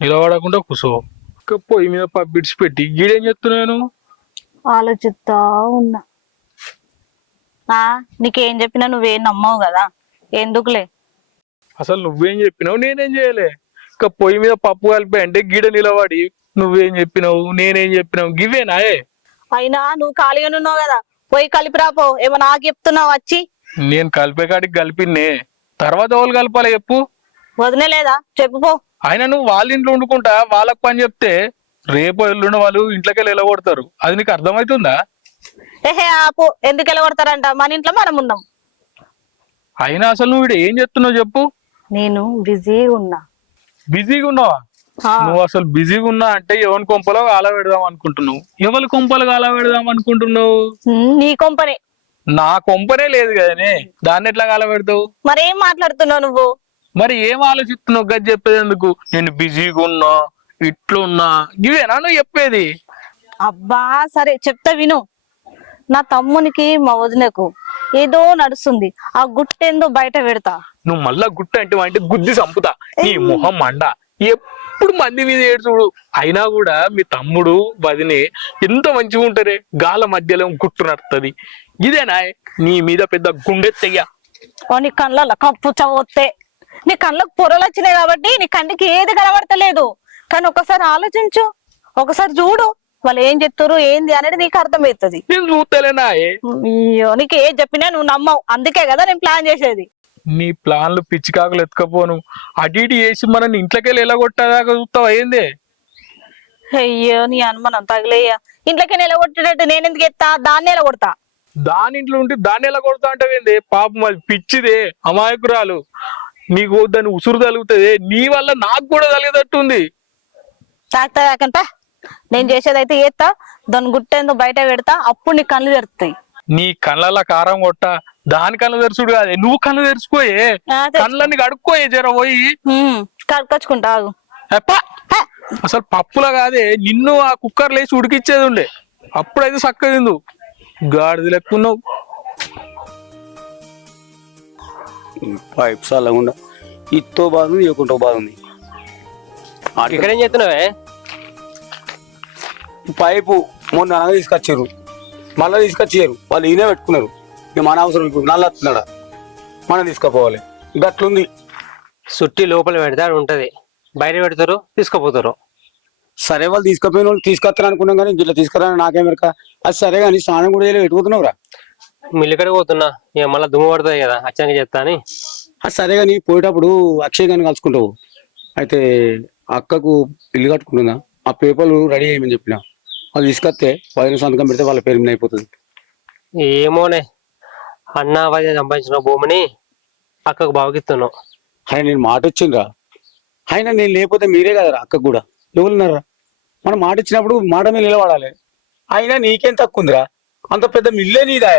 నిలబడకుండా కూసో. పొయ్యి మీద బిడ్చి పెట్టి గీడేం చెప్తున్నాను? ఆలోచిస్తా ఉన్నా. నీకేం చెప్పినా నువ్వేం నమ్మవు కదా, ఎందుకులే. అసలు నువ్వేం చెప్పినావు, నేనేం చేయలే. ఇంకా పొయ్యి మీద పప్పు కలిపి అంటే గీడ నిలబడి నువ్వేం చెప్పినావు నేనేం చెప్పినావు గివేనాయే. అయినా నువ్వు ఖాళీగానే ఉన్నావు కదా, పోయి కలిపి రాపో. ఏమో నాకు చెప్తున్నావు వచ్చి. నేను కలిపే కాడికి కలిపిన్నే, తర్వాత వాళ్ళు కలపాలి చెప్పు. వదిలేదా చెప్పుపో. అయినా నువ్వు వాళ్ళ ఇంట్లో వండుకుంటా వాళ్ళకి పని చెప్తే రేపు ఎల్లుండి వాళ్ళు ఇంట్లోకి వెళ్ళగొడతారు. అది నీకు అర్థమవుతుందా? ఏహే ఆపు, ఎందుకు వెళ్ళగొడతారంట? మన ఇంట్లో మనం ఉన్నాం. అయినా అసలు నువ్వు ఇక్కడ ఏం చెప్తున్నావు చెప్పు. నేను బిజీగా ఉన్నా. బిజీగా ఉన్నావా? నువ్వు అసలు బిజీగా ఉన్నా అంటే ఎవరి కొంపలో గాల పెడదాం అనుకుంటున్నావు? ఎవరి కొంపలు గాల పెడదాం అనుకుంటున్నావు? నీ కొంపని. నా కొంపనే లేదు కదనే, దాన్ని ఎట్లా గాల పెడతావు? మరేం మాట్లాడుతున్నావు నువ్వు? మరి ఏం ఆలోచిస్తున్నావు గది చెప్పేది ఎందుకు? నేను బిజీగా ఉన్నా, ఇట్లున్నా, ఇవేనా నువ్వు చెప్పేది? అబ్బా సరే చెప్తా విను. నా తమ్మునికి మా వదినకు ఏదో నడుస్తుంది, ఆ గుట్టేందో బయట పెడతా. నువ్వు మళ్ళా గుట్ట అంటే గుద్ది చంపుతా నీ మొహం మండ. ఎప్పుడు మంది మీద ఏడ్చుడు. అయినా కూడా మీ తమ్ముడు వదినే ఎంత మంచిగా ఉంటారే, గాల మధ్యలో గుట్టు నడుతుంది. ఇదేనా నీ మీద పెద్ద గుండెత్తయ్యా? నీ కళ్ళలో కప్పు చవొత్తే, నీ కళ్ళకు పొరలు వచ్చినాయి కాబట్టి నీ కంటికి ఏది కనబడతలేదు. కానీ ఒకసారి ఆలోచించు, ఒకసారి చూడు, వాళ్ళు ఏం చెప్తారు ఏంది అనేది నీకు అర్థమవుతుంది. నేను చూస్తలేనా? అయ్యో, నీకు ఏం చెప్పినా నువ్వు నమ్మవు, అందుకే కదా నేను ప్లాన్ చేసేది. నీ ప్లాన్లు పిచ్చికాకులు ఎత్తుకపోను. అటు ఇటు చేసి మనం ఇంట్లోకెళ్ళి ఎలా కొట్టేదాకా చూస్తావా ఏంది? అయ్యో నీ అనుమానం తగిలేయ్యా. ఇంట్లోకి నిలగొట్టేటట్టు నేను ఎందుకు ఎత్తా? దాన్ని ఎలా కొడతా? దాని ఇంట్లో ఉంటే దాన్ని ఎలా కొడతా అంటావేంది? పాపం అది పిచ్చిదే, అమాయకురాలు. నీకు దాన్ని ఉసురు తగులుతుంది, నీ వల్ల నాకు కూడా తగిలేటట్టుంది. తాకుతా తాకంట నేను చేసేదైతే చేస్తా దాని గుట్టేందో బయట పెడతా అప్పుడు నీ కళ్ళు తెరుతాయి. నీ కళ్ళ కారం కొట్ట దాని కళ్ళు తెరుచుడు కాదే నువ్వు కళ్ళు తెరుచుకోయే కళ్ళని కడుక్కోయే జర పోయి కడుకొచ్చుకుంటా ఆగు. ఎప్ప అసలు పప్పులా కాదే నిన్ను ఆ కుక్కర్ లేచి ఉడికిచ్చేది ఉండే అప్పుడైతే చక్కగా తిందు గాడిది లెక్కున్నావు. పైప్ చల్లకుండా ఇతో బాగుంది ఇవ్వకుంటో బాగుంది. ఇక్కడ ఏం చేస్తున్నావే? పైపు మొన్న అనగా తీసుకొచ్చారు మళ్ళీ తీసుకొచ్చారు వాళ్ళు ఈయనే పెట్టుకున్నారు. ఇక మన అవసరం ఇప్పుడు నల్ల వస్తున్నాడా మనం తీసుకుపోవాలి. ఇక అట్లుంది. సుట్టి లోపల పెడితే అది ఉంటది, బయట పెడతారు తీసుకుపోతారు. సరే వాళ్ళు తీసుకుపోయిన వాళ్ళు తీసుకొస్తారు అనుకున్నాం కానీ ఇట్లా తీసుకురా నాకేమెరక. అది సరే కానీ స్నానం కూడా పెట్టుకుతున్నావురా. మిల్లు కడిగి పోతున్నా, ఇక మళ్ళీ దుమ్ము పడుతుంది కదా అచ్చాక చెప్తా అని. అది సరే కానీ పోయేటప్పుడు అక్షయ్ గారిని కలుసుకుంటావు. అయితే అక్కకు ఇల్లు కట్టుకుంటుందా ఆ పేపర్లు రెడీ చేయమని చెప్పిన వాళ్ళు తీసుకొస్తే పదిహేను సంతకం పెడితే వాళ్ళ పేరు మీద అయిపోతుంది. ఏమోనే అన్న వదిన సంపాదించిన భూమిని అక్కకు బావకిస్తున్నావు. ఆయన నేను మాట ఇచ్చిండ్రా. ఆయన నేను లేకపోతే మీరే కదరా అక్కకు కూడా ఎవరున్నారా. మనం మాట ఇచ్చినప్పుడు మాట మీద నిలబడాలి. అయినా నీకేం తక్కువ ఉందిరా, అంత పెద్ద మిల్లే నీదా.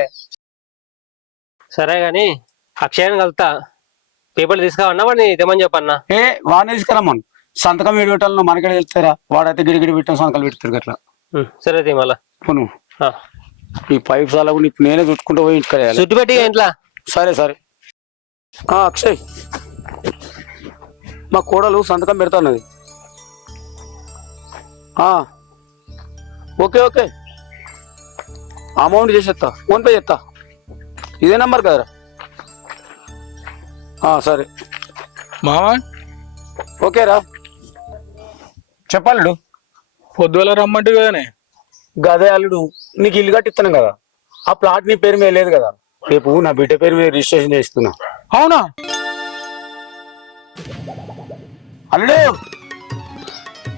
సరే గాని అక్షయాన్ని కలుతా, పేపర్లు తీసుకురావన్నా వాడిని తెమని చెప్పన్నా. వాడిని తీసుకురమ్మను. సంతకం ఏడు పెట్టాలన్నా మనకడే వెళ్తారా. వాడైతే గిడిగిడి పెట్టాం సంతకాలు పెడతారు అట్లా. సరే తీ మళ్ళా నువ్వు ఈ పైప్ చాలా కూడా ఇప్పుడు నేనే చుట్టుకుంటూ పోయి ఇంటికి చుట్టు పెట్టి ఇంట్లో. సరే సరే. అక్షయ్ మా కోడలు సంతకం పెడతాన్నది. ఓకే ఓకే అమౌంట్ చేసేస్తా, ఫోన్పే చేస్తా. ఇదే నంబర్ కదరా. సరే మావా ఓకేరా. చెప్పాలడు పొద్దుల రమ్మంటే కదనే. గదే అల్లుడు నీకు ఇల్లు కట్టిస్తాను కదా, ఆ ప్లాట్ నీ పేరు మీద లేదు కదా. రేపు నా బిడ్డ పేరు మీద రిజిస్ట్రేషన్ చేస్తున్నా. అవునా అల్లుడు?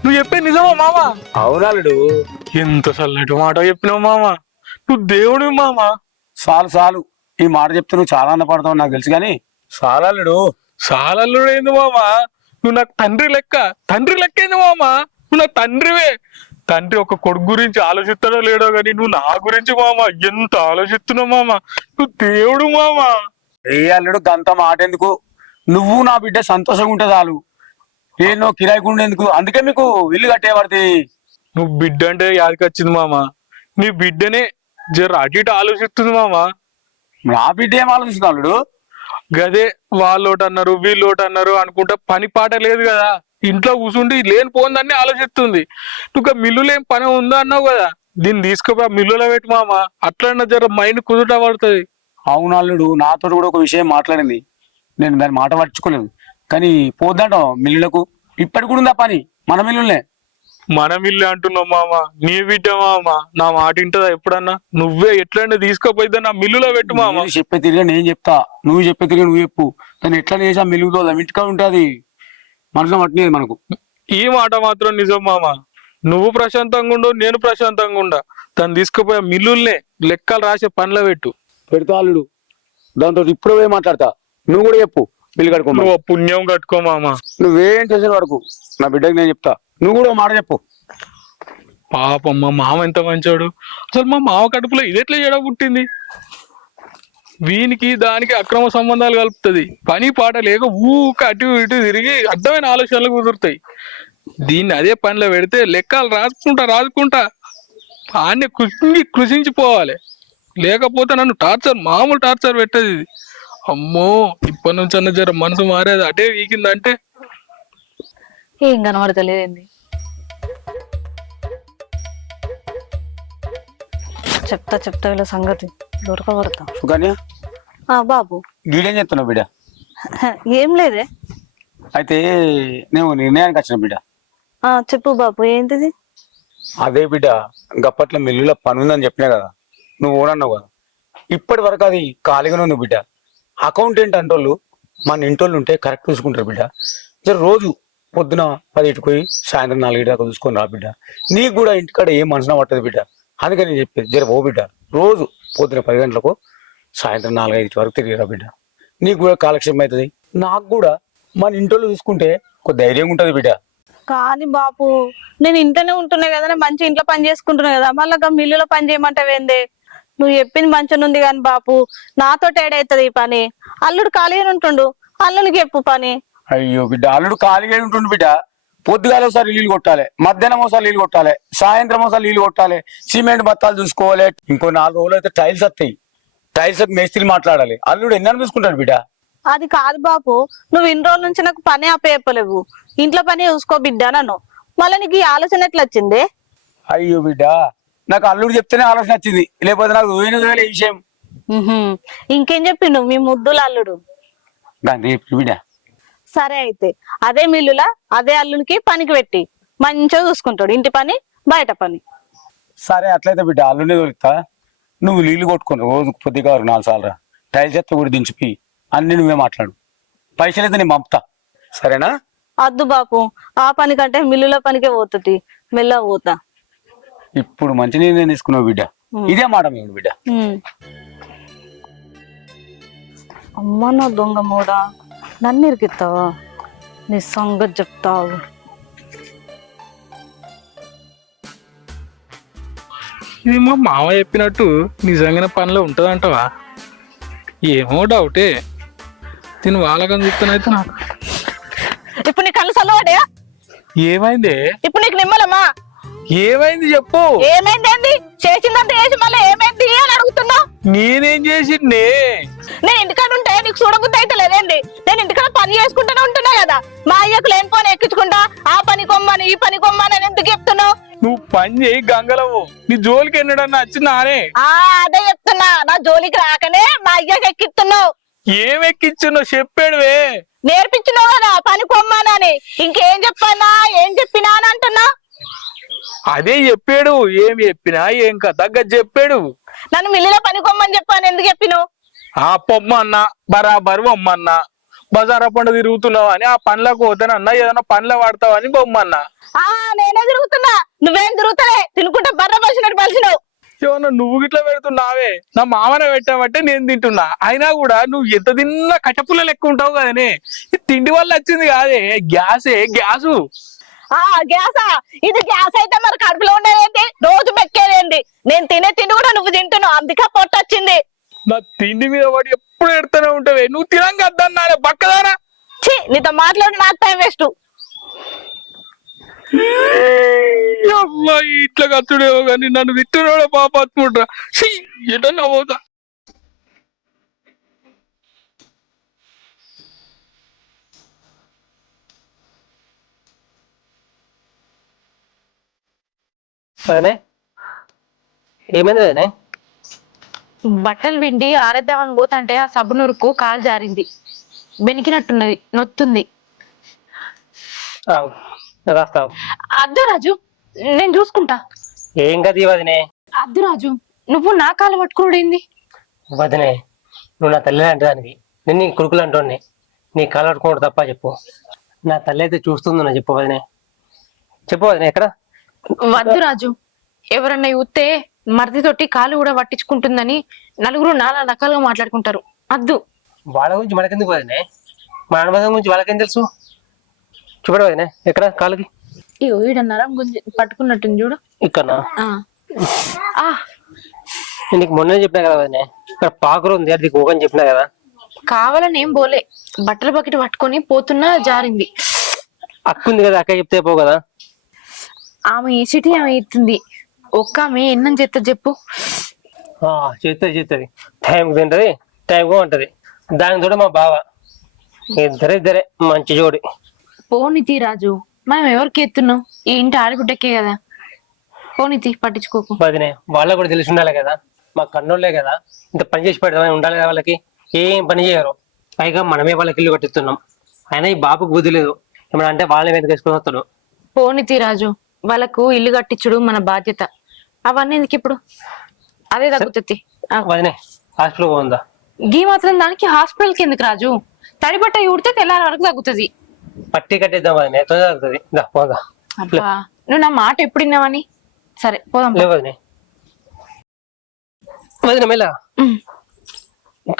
నువ్వు చెప్పే నిజమా మామా? అవును అల్లుడు. ఎంత చల్లటి మాట చెప్పినావు మామా, నువ్వు దేవుడు మామా. చాలు చాలు ఈ మాట చెప్తే నువ్వు చాలా ఆనందపడతావు నాకు తెలుసు కానీ చాలా అల్లుడు. సాలల్లుడు ఏంది మామా, నువ్వు నాకు తండ్రి లెక్క. తండ్రి లెక్క ఏంది మామా, నువ్వు నా తండ్రివే. తండ్రి ఒక కొడుకు గురించి ఆలోచిస్తాడో లేడో గాని నువ్వు నా గురించి మామా ఎంత ఆలోచిస్తున్నావు మామా. నువ్వు దేవుడు మామా. అల్లుడు గంత మాట ఎందుకు, నువ్వు నా బిడ్డ సంతోషంగా ఉంటే చాలు. ఏనో కిరాయికుండా ఎందుకు, అందుకే మీకు ఇల్లు కట్టేవాడితే. నువ్వు బిడ్డ అంటే యాదకొచ్చింది మామా. నీ బిడ్డనే జర అటు ఇటు ఆలోచిస్తుంది మామా. నా బిడ్డ ఏం ఆలోచిస్తున్నా అల్లుడు? గదే వాళ్ళోటి అన్నారు వీళ్ళోటి అన్నారు అనుకుంటా పని పాట లేదు కదా, ఇంట్లో కూర్చుండి లేని పోందని ఆలోచిస్తుంది. నువ్వు మిల్లులో ఏం పని ఉందా అన్నావు కదా, దీన్ని తీసుకుపోయి మిల్లులో పెట్టి మామా, అట్లన్నా జర మైండ్ కుదుట పడుతుంది. అవును అల్లుడు, నాతో కూడా ఒక విషయం మాట్లాడింది, నేను దాని మాట పట్టించుకోలేదు. కానీ పోద్దంట మిల్లులకు. ఇప్పటి కూడా ఉందా పని మన మిల్లులే. మన మిల్లు అంటున్నావు మామా, నీ బిడ్డ మామా, నా మాట ఇంటదా ఎప్పుడన్నా? నువ్వే ఎట్లన్నా తీసుకుపోయిద్దా నా మిల్లులో పెట్టు మామా. చెప్పే తిరిగా నేను చెప్తా, నువ్వు చెప్పే తిరిగా నువ్వు చెప్పు. దాన్ని ఎట్లా చేసా మిల్లులో ఇంటికా ఉంటుంది మనసులో పట్టినది మనకు. ఈ మాట మాత్రం నిజం మామా. నువ్వు ప్రశాంతంగా ఉండు, నేను ప్రశాంతంగా ఉండా. దాన్ని తీసుకుపోయే మిల్లుల్నే లెక్కలు రాసే పనిలో పెట్టు. పెడతా అల్లుడు, దాంతో ఇప్పుడు పోయి మాట్లాడతా. నువ్వు కూడా చెప్పు బిల్లు కట్టుకో. నువ్వు పుణ్యం కట్టుకో మామా. నువ్వేం చేసిన వరకు నా బిడ్డకి నేను చెప్తా, నువ్వు కూడా మాట చెప్పు. పాపం మా మామ ఎంత మంచోడు. అసలు మా మామ కడుపులో ఇది ఎట్లా చెడ పుట్టింది? వీనికి దానికి అక్రమ సంబంధాలు కలుపుతుంది. పని పాట లేక ఊక అటు ఇటు తిరిగి అడ్డమైన ఆలోచనలు కుదురుతాయి. దీన్ని అదే పనిలో పెడితే లెక్కలు రాసుకుంటా ఆన్ని కృషించిపోవాలి. లేకపోతే నన్ను మామూలు టార్చర్ పెట్టదు ఇది. అమ్మో ఇప్పటి నుంచి అన్న జర మనసు మారేది అటే వీకిందంటే ఏం కనబడతలేదండి. చెప్తా వీళ్ళ సంగతి దొరకబడతా. సుకన్య బాబు గీడేం చెప్తున్నావు బిడ్డ? ఏం లేదే. అయితే నేను నిర్ణయానికి వచ్చిన బిడ్డ. చెప్పు బాబు ఏంటిది? అదే బిడ్డ, గప్పట్ల మిల్లులో పని ఉందని చెప్పినా కదా, నువ్వు ఓనన్నావు కదా. ఇప్పటి వరకు అది ఖాళీగానే ఉంది బిడ్డ. అకౌంటెంట్ అంటోళ్ళు మన ఇంటోళ్ళు ఉంటే కరెక్ట్ చూసుకుంటారు బిడ్డ. జర రోజు పొద్దున 10 పోయి సాయంత్రం 4 దాకా చూసుకొని రా బిడ్డ. నీకు కూడా ఇంటికాడ ఏం మనసున పట్టదు బిడ్డ. అందుకని నేను చెప్పేది జర ఓ బిడ్డ, రోజు పొద్దున 10 గంటలకు సాయంత్రం 4-5 వరకు తిరిగిరా బిడ్డ. నీకు కూడా కాలక్షేపం అవుతుంది, నాకు కూడా మన ఇంటోళ్ళు చూసుకుంటే ఒక ధైర్యంగా ఉంటుంది బిడ్డ. కానీ బాపు నేను ఇంట్లోనే ఉంటున్నా కదా, మంచి ఇంట్లో పని చేసుకుంటున్నా కదా, మళ్ళీ మిల్లులో పని చేయమంటావేందే? నువ్వు చెప్పింది మంచిగా ఉంది కానీ బాపు, నాతో ఏడైతుంది ఈ పని. అల్లుడు ఖాళీగా ఉంటుండు, అల్లునికి చెప్పు పని. అయ్యో బిడ్డ, అల్లుడు ఖాళీగా ఉంటుండు బిడ్డ. పొద్దుగాల ఒకసారి నీళ్ళు కొట్టాలి, మధ్యాహ్నం ఒకసారి నీళ్ళు కొట్టాలి, సాయంత్రం ఒకసారి నీళ్ళు కొట్టాలి, సిమెంట్ బత్తాలు చూసుకోవాలి. ఇంకో 4 రోజులు అయితే టైల్స్ వస్తాయి, టైల్స్ మేస్త్రి మాట్లాడాలి. అల్లుడు ఎన్నని చూసుకుంటాడు బిడ్డ. అది కాదు బాపు, నువ్వు ఇన్ని రోజుల నుంచి నాకు పని అప్పచెప్పలేవు, ఇంట్లో పని చూసుకో బిడ్డ నన్ను. మళ్ళీ నీకు ఈ ఆలోచన ఎట్లా వచ్చింది? అయ్యో బిడ్డ, నాకు అల్లుడు చెప్తేనే ఆలోచన వచ్చింది, లేకపోతే నాకు వేరే ఈ విషయం. ఇంకేం చెప్పిండు మీ ముద్దుల అల్లుడు? దాని బిడ్డ సరే అయితే అదే మిల్లులా అదే అల్లునికి పనికి పెట్టి మంచిగా చూసుకుంటాడు, ఇంటి పని బయట పని. సరే అట్లయితే బిడ్డ అల్లునే దొరుకుతా. నువ్వు నీళ్లు కొట్టుకుని రోజు కొద్దిగా 4 సార్లు రా, టైల్స్ ఎత్త కూడా దించిపి అన్ని నువ్వే మాట్లాడు, పైసలు అయితే నేను పంపుతా. సరేనా? అద్దు బాపు, ఆ పని కంటే మిల్లుల పనికే పోతుంది, మెల్ల పోతా. ఇప్పుడు మంచి నిర్ణయం తీసుకున్నావు బిడ్డ, ఇదే మాట మేము బిడ్డ. అమ్మ నా దొంగ మూడా, నన్ను ఇరికిస్తావా? నీ సంగతి చెప్తావు. ఇది మా మామ చెప్పినట్టు నిజంగానే పనిలో ఉంటదంటవా? ఏమో డౌటే. నేను వాళ్ళకని చెప్తానైతే నాకు ఇప్పుడు నీ కళ్ళు చల్లవాడే? ఏమైంది? ఇప్పుడు నీకు నిమ్మలమ్మా? ఏమైంది చెప్పు. ఏమైంది ఏంది? చేసిందంటే చేసి మళ్ళీ ఏమైంది అని అడుగుతున్నా. నేనేం చేసిండే? నేను ఇంటికాడ ఉంటే నీకు చూడబుద్ధి అయితే లేదండి. నేను ఇంటికాడ పని చేసుకుంటూనే ఉంటున్నా కదా, మా అయ్యకు లేని పని ఎక్కించుకుంటా, ఆ పని కొమ్మని ఈ పని కొమ్మని అని ఎందుకు చెప్తున్నావు? నువ్వు పని చేయి గంగలవు, నీ జోలికి ఎన్నడన్నా వచ్చినానే? అదే చెప్తున్నా, నా జోలికి రాకనే మా అయ్యకి ఎక్కిస్తున్నావు. ఏం ఎక్కించున్నావు చెప్పాడువే? నేర్పించినావు కదా పని కొమ్మనని, ఇంకేం చెప్పానా ఏం చెప్పినా అని అంటున్నా. అదే చెప్పాడు, ఏం చెప్పినా ఏం కథ చెప్పాడు. నన్ను మిల్లులో పని కొమ్మని చెప్పాను, ఎందుకు చెప్పినావు? ఆ పొమ్మన్నా బరాబరు బొమ్మన్నా, బజారా పండు తిరుగుతున్నావు అని ఆ పనులకు పోతానన్నా, ఏదైనా పనులు వాడతావని బొమ్మన్నా. నేనే తిరుగుతున్నా, నువ్వేం తిరుగుతానే, తినుకుంటా బర్ర పలిసినట్టు పలిసినావు. ఏమన్నా నువ్వు గిట్లా పెడుతున్నావే, నా మామనే పెట్టావంటే నేను తింటున్నా. అయినా కూడా నువ్వు ఎంత తిన్నా కట్టపుల్ల లెక్క ఉంటావు కదనే. ఈ తిండి వల్ల వచ్చింది కాదే, గ్యాసే గ్యాసు. గ్యాసా? ఇది గ్యాస్ అయితే మరి కడుపులో ఉండేదేంటి, రోజు మెక్కేదేంటి? నేను తినే తిండి కూడా నువ్వు తింటున్నావు, అందుకే పొట్టొచ్చింది. నా తిండి మీద వాడు ఎప్పుడు ఎడుతూనే ఉంటావే, నువ్వు తినంగా అద్దన్నానే బక్కదానా. ఛీ, నీతో మాట్లాడి నాకు టైం వేస్ట్. ఇట్లా కచ్చుడేవో కానీ నన్ను విట్టున్నాడో పాపత్ముడ్రా. ఎటన్నా పోతా. ఏమైంది వదినే? బట్టలు విండి ఆరేద్దామని పోతుంటే ఆ సబ్బునూరుకు కాలు జారింది, బెనికినట్టున్నది, నొత్తుంది. రాస్తావు? అద్దు రాజు, నేను చూసుకుంటా. ఏం కది వదినే? అద్దు రాజు, నువ్వు నా కాలు పట్టుకున్నాడేంది? వదినే, నువ్వు నా తల్లి అంటే దానికి, నేను నీ కొడుకులు అంటోని, నీ కాలు పట్టుకోవడం తప్ప చెప్పు. నా తల్లి అయితే చూస్తుందో చెప్పు వదినే, చెప్పు వదినే. ఎక్కడ? వద్దు రాజు, ఎవరన్నా చూస్తే మరిదితోటి కాలు కూడా పట్టించుకుంటుందని నలుగురు నానా రకాలుగా మాట్లాడుకుంటారు. అద్దు. వాళ్ళ గురించి మనకెందుకు వదినే, మన అనుబంధం గురించి వాళ్ళకేం తెలుసు? చూపడు వదినే, ఎక్కడ కాలుకి? ఇగో ఈడన్నారా గుంజి పట్టుకున్నట్టుంది చూడు. ఇక్కడ నీకు మొన్న చెప్పినా కదా వదినే, ఇక్కడ పాకురు ఉంది, అది కోకని చెప్పినా కదా. కావాలని ఏం పోలే, బట్టల బకెట్ పట్టుకొని పోతున్నా జారింది. అక్కుంది కదా, అక్క చెప్తే పో కదా. ఆమె ఈ సిటీ ఆమె ఇస్తుంది, ఒక్క ఆమె ఎన్నం చేస్తుంది చెప్పు. చేస్తుంది టైంకి తింటది, టైంకు ఉంటది. దాని తోడు మా బావ, ఇద్దరే మంచి జోడి. పోనీతి రాజు, మనం ఎవరికి ఎత్తున్నాం, ఈ ఇంటి ఆడబిడ్డకే కదా. పోనీతి, పట్టించుకోకు. వదినే, వాళ్ళకు కూడా తెలిసి ఉండాలి కదా, మా కన్నోళ్ళే కదా, ఇంత పని చేసి పెడదామని ఉండాలి కదా. వాళ్ళకి ఏం పని చేయరు, పైగా మనమే వాళ్ళకి ఇల్లు కట్టిస్తున్నాం. అయినా ఈ బాబుకు బుద్ధి లేదు, ఏమన్నా అంటే వాళ్ళని వెనక తీసుకొని వస్తాడు. పోనీతి రాజు, వాళ్ళకు ఇల్లు కట్టించుడు మన బాధ్యత. అవన్నీ ఎందుకు ఇప్పుడు, అదే తగ్గుతుంది. వదినే, హాస్పిటల్ పోందా? గీ మాత్రం దానికి హాస్పిటల్కి ఎందుకు రాజు, తడి బట్ట ఊడితే తెల్లారి వరకు తగ్గుతుంది. పట్టి కట్టేద్దాం వదినే, తొందర తగ్గుతుంది. పోదా. అబ్బా, నువ్వు నా మాట ఎప్పుడు విన్నావని. సరే పోదాం. వదినే వదిన మెల్ల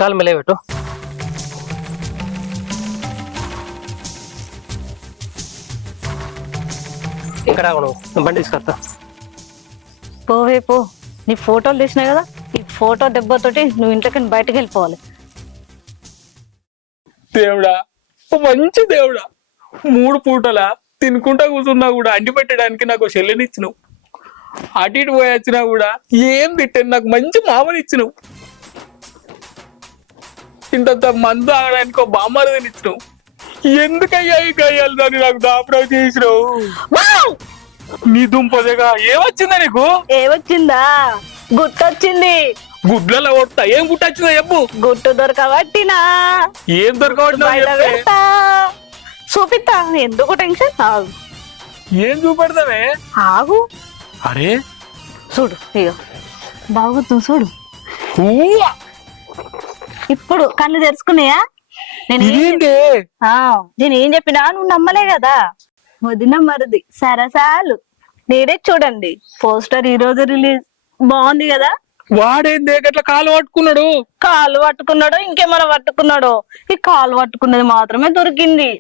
కాలు మెల్ల పెట్టు. ఇక్కడ నువ్వు బండి తీసుకొస్తా. పోవే పో, నీ ఫోటోలు తీసినా కదా, ఈ ఫోటో దెబ్బతోటి నువ్వు ఇంట్లోకి బయటకు వెళ్ళిపోవాలి. దేవుడా, ఓ మంచి దేవుడా, 3 పూటల తినుకుంటా కూర్చున్నా కూడా అండి పెట్టడానికి నాకు చెల్లెనిచ్చినావు. అటు ఇటు పోయి వచ్చినా కూడా ఏం తిట్టాను, నాకు మంచి మామని ఇచ్చినావు. ఇంత మందు ఆగడానికి ఒక బామ్మని ఇచ్చినావు. ఎందుకయ్యా ఈ గయ్యాలు దాన్ని నాకు దాపడం చేసినావు? నీ దుంపదేగా ఏమొచ్చిందా నీకు? ఏమొచ్చిందా? గుట్టొచ్చింది. గుడ్లలో కొడతా. ఏం గుట్ట వచ్చిందా చెప్పు. గుట్టు దొరకబట్టినా. ఏం దొరకబట్టినా చూపిస్తా, ఎందుకు టెన్షన్. ఆగు, ఏం చూపెడతావే? ఆగు. అరే చూడు, ఇక బాగుంది చూడు. ఊవా! ఇప్పుడు కళ్ళు తెరుచుకున్నాయా? నేను ఏం చెప్పినా నువ్వు నమ్మలే కదా. వదిన మరిది సరసాలు నేనే చూడండి. పోస్టర్ ఈ రోజు రిలీజ్. బాగుంది కదా. వాడేంది గట్ల కాలు పట్టుకున్నాడు? కాలు పట్టుకున్నాడో ఇంకేమైనా పట్టుకున్నాడో, ఈ కాలు పట్టుకున్నది మాత్రమే దొరికింది.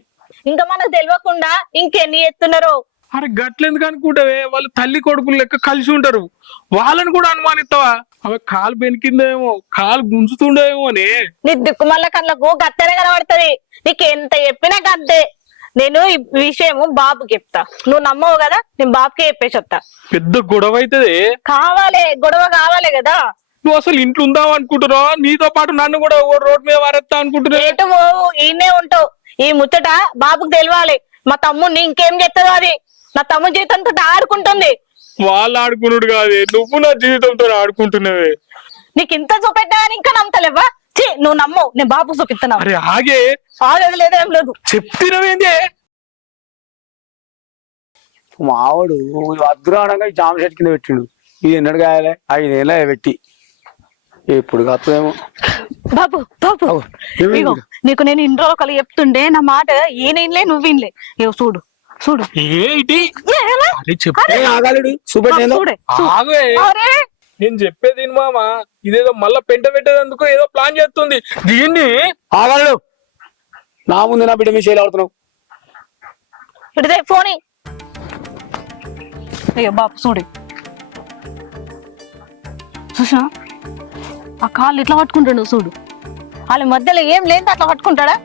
ఇంకా మనకు తెలియకుండా ఇంకెన్ని ఎత్తున్నారో. అరే గట్లెందుకు అనుకుంటావే? వాళ్ళు తల్లి కొడుకులు లెక్క కలిసి ఉంటారు. వాళ్ళని కూడా అనుమానిస్తావా? అవి కాలు బెనికిందేమో, కాలు గుంజుతుండేమో అని. నీ దిక్కుమల్ల కళ్ళకు గత్తెనే కనబడుతుంది. నీకు ఎంత చెప్పినా గద్దే. నేను ఈ విషయం బాబుకి చెప్తా, నువ్వు నమ్మవు కదా, నేను బాబుకి చెప్పేసి వస్తా. పెద్ద గొడవ అవుతుంది. కావాలి, గొడవ కావాలి కదా. నువ్వు అసలు ఇంట్లో ఉందావు అనుకుంటున్నావు? నీతో పాటు నన్ను కూడా రోడ్ మీద వారేస్తా అనుకుంటున్నావు? ఎటు పోవు, ఈయనే ఉంటావు. ఈ ముచ్చట బాబుకి తెలియాలి. మా తమ్ముడిని ఇంకేం చెప్తావు? అది నా తమ్ముడి జీవితంతో ఆడుకుంటుంది. వాళ్ళు ఆడుకున్నాడు కాదే, నువ్వు నా జీవితంతో ఆడుకుంటున్నావే. నీకు ఇంత చూపెట్టా ఇంకా నమ్మతలేవా? నువ్వు నమ్మవు, నేను బాబు చూపిస్తున్నావు. అరే ఆగే, ఆగేది లేదు, ఏం లేదు. చెప్తున్నావేంది? మావాడు అద్దురానంగా జామ చెట్టు కింద పెట్టిండు. ఇది ఎన్నడు కాయాలి? 5 ఏళ్ళ పెట్టి ఎప్పుడు కాస్తుందేమో. బాబు బాబు, ఇగో నీకు నేను ఇన్ని రోజులు కలిగి చెప్తుండే నా మాట ఈయనలే నువ్వు వినలే. ఇగో చూడు చూడు. ఏంటి? అరే చెప్పే ఆగాలుడు చూడే. ఆగే, నేను చెప్పేది మామ. ఇదేదో మళ్ళా పెంట పెట్టేందుకు ఏదో ప్లాన్ చేస్తుంది. దీన్ని ఆగాలుడు. నా ముందు నా బిడ్డ మీ చేయలు ఆడుతున్నావు. ఇదే ఫోన్. అయ్యో బాబు చూడు, చూసినా ఆ కాళ్ళు ఇట్లా పట్టుకుంటాడు చూడు. వాళ్ళ మధ్యలో ఏం లేదు అట్లా పట్టుకుంటాడా?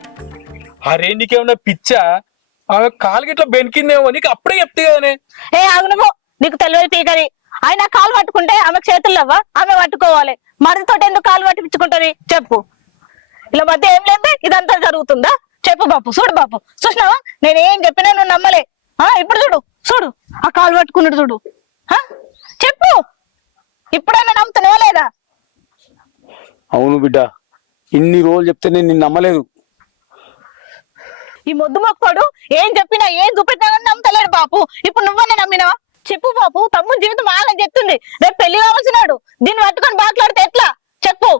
అరే నీకేమన్నా పిచ్చా? ఆమె కాలుకి ఇట్లా బెనికిందేమో, నీకు అప్పుడే చెప్తే కదనే. ఏ ఆగునము, నీకు తెలియదు పీకరి. ఆయన కాలు పట్టుకుంటే ఆమె చేతుల్లో ఆమె పట్టుకోవాలి. మరిదితో ఎందుకు కాలు పట్టించుకుంటది చెప్పు? ఇలా మధ్య ఏం లేదు, ఇదంతా జరుగుతుందా? చెప్పు బాపు. చూడు బాపు, చూసినావా నేను ఏం చెప్పినా నువ్వు నమ్మలే. ఇప్పుడు చూడు చూడు, ఆ కాలు పట్టుకున్నాడు చూడు. చెప్పు, ఇప్పుడైనా నమ్ముతున్నావా లేదా? అవును బిడ్డ, ఇన్ని రోజులు చెప్తే నేను నిన్ను నమ్మలేదు. ఈ మొద్దు మొక్కడు ఏం చెప్పినా ఏం చూపెట్టినా నమ్మతలేడు బాపు. ఇప్పుడు నువ్వన్నా నమ్మినావా? చెప్పు బాపు, తమ్ముడు జీవితం ఆగని చెప్తుంది. రేపు పెళ్లి కావాల్సినాడు, దీన్ని పట్టుకొని మాట్లాడితే ఎట్లా చెప్పు?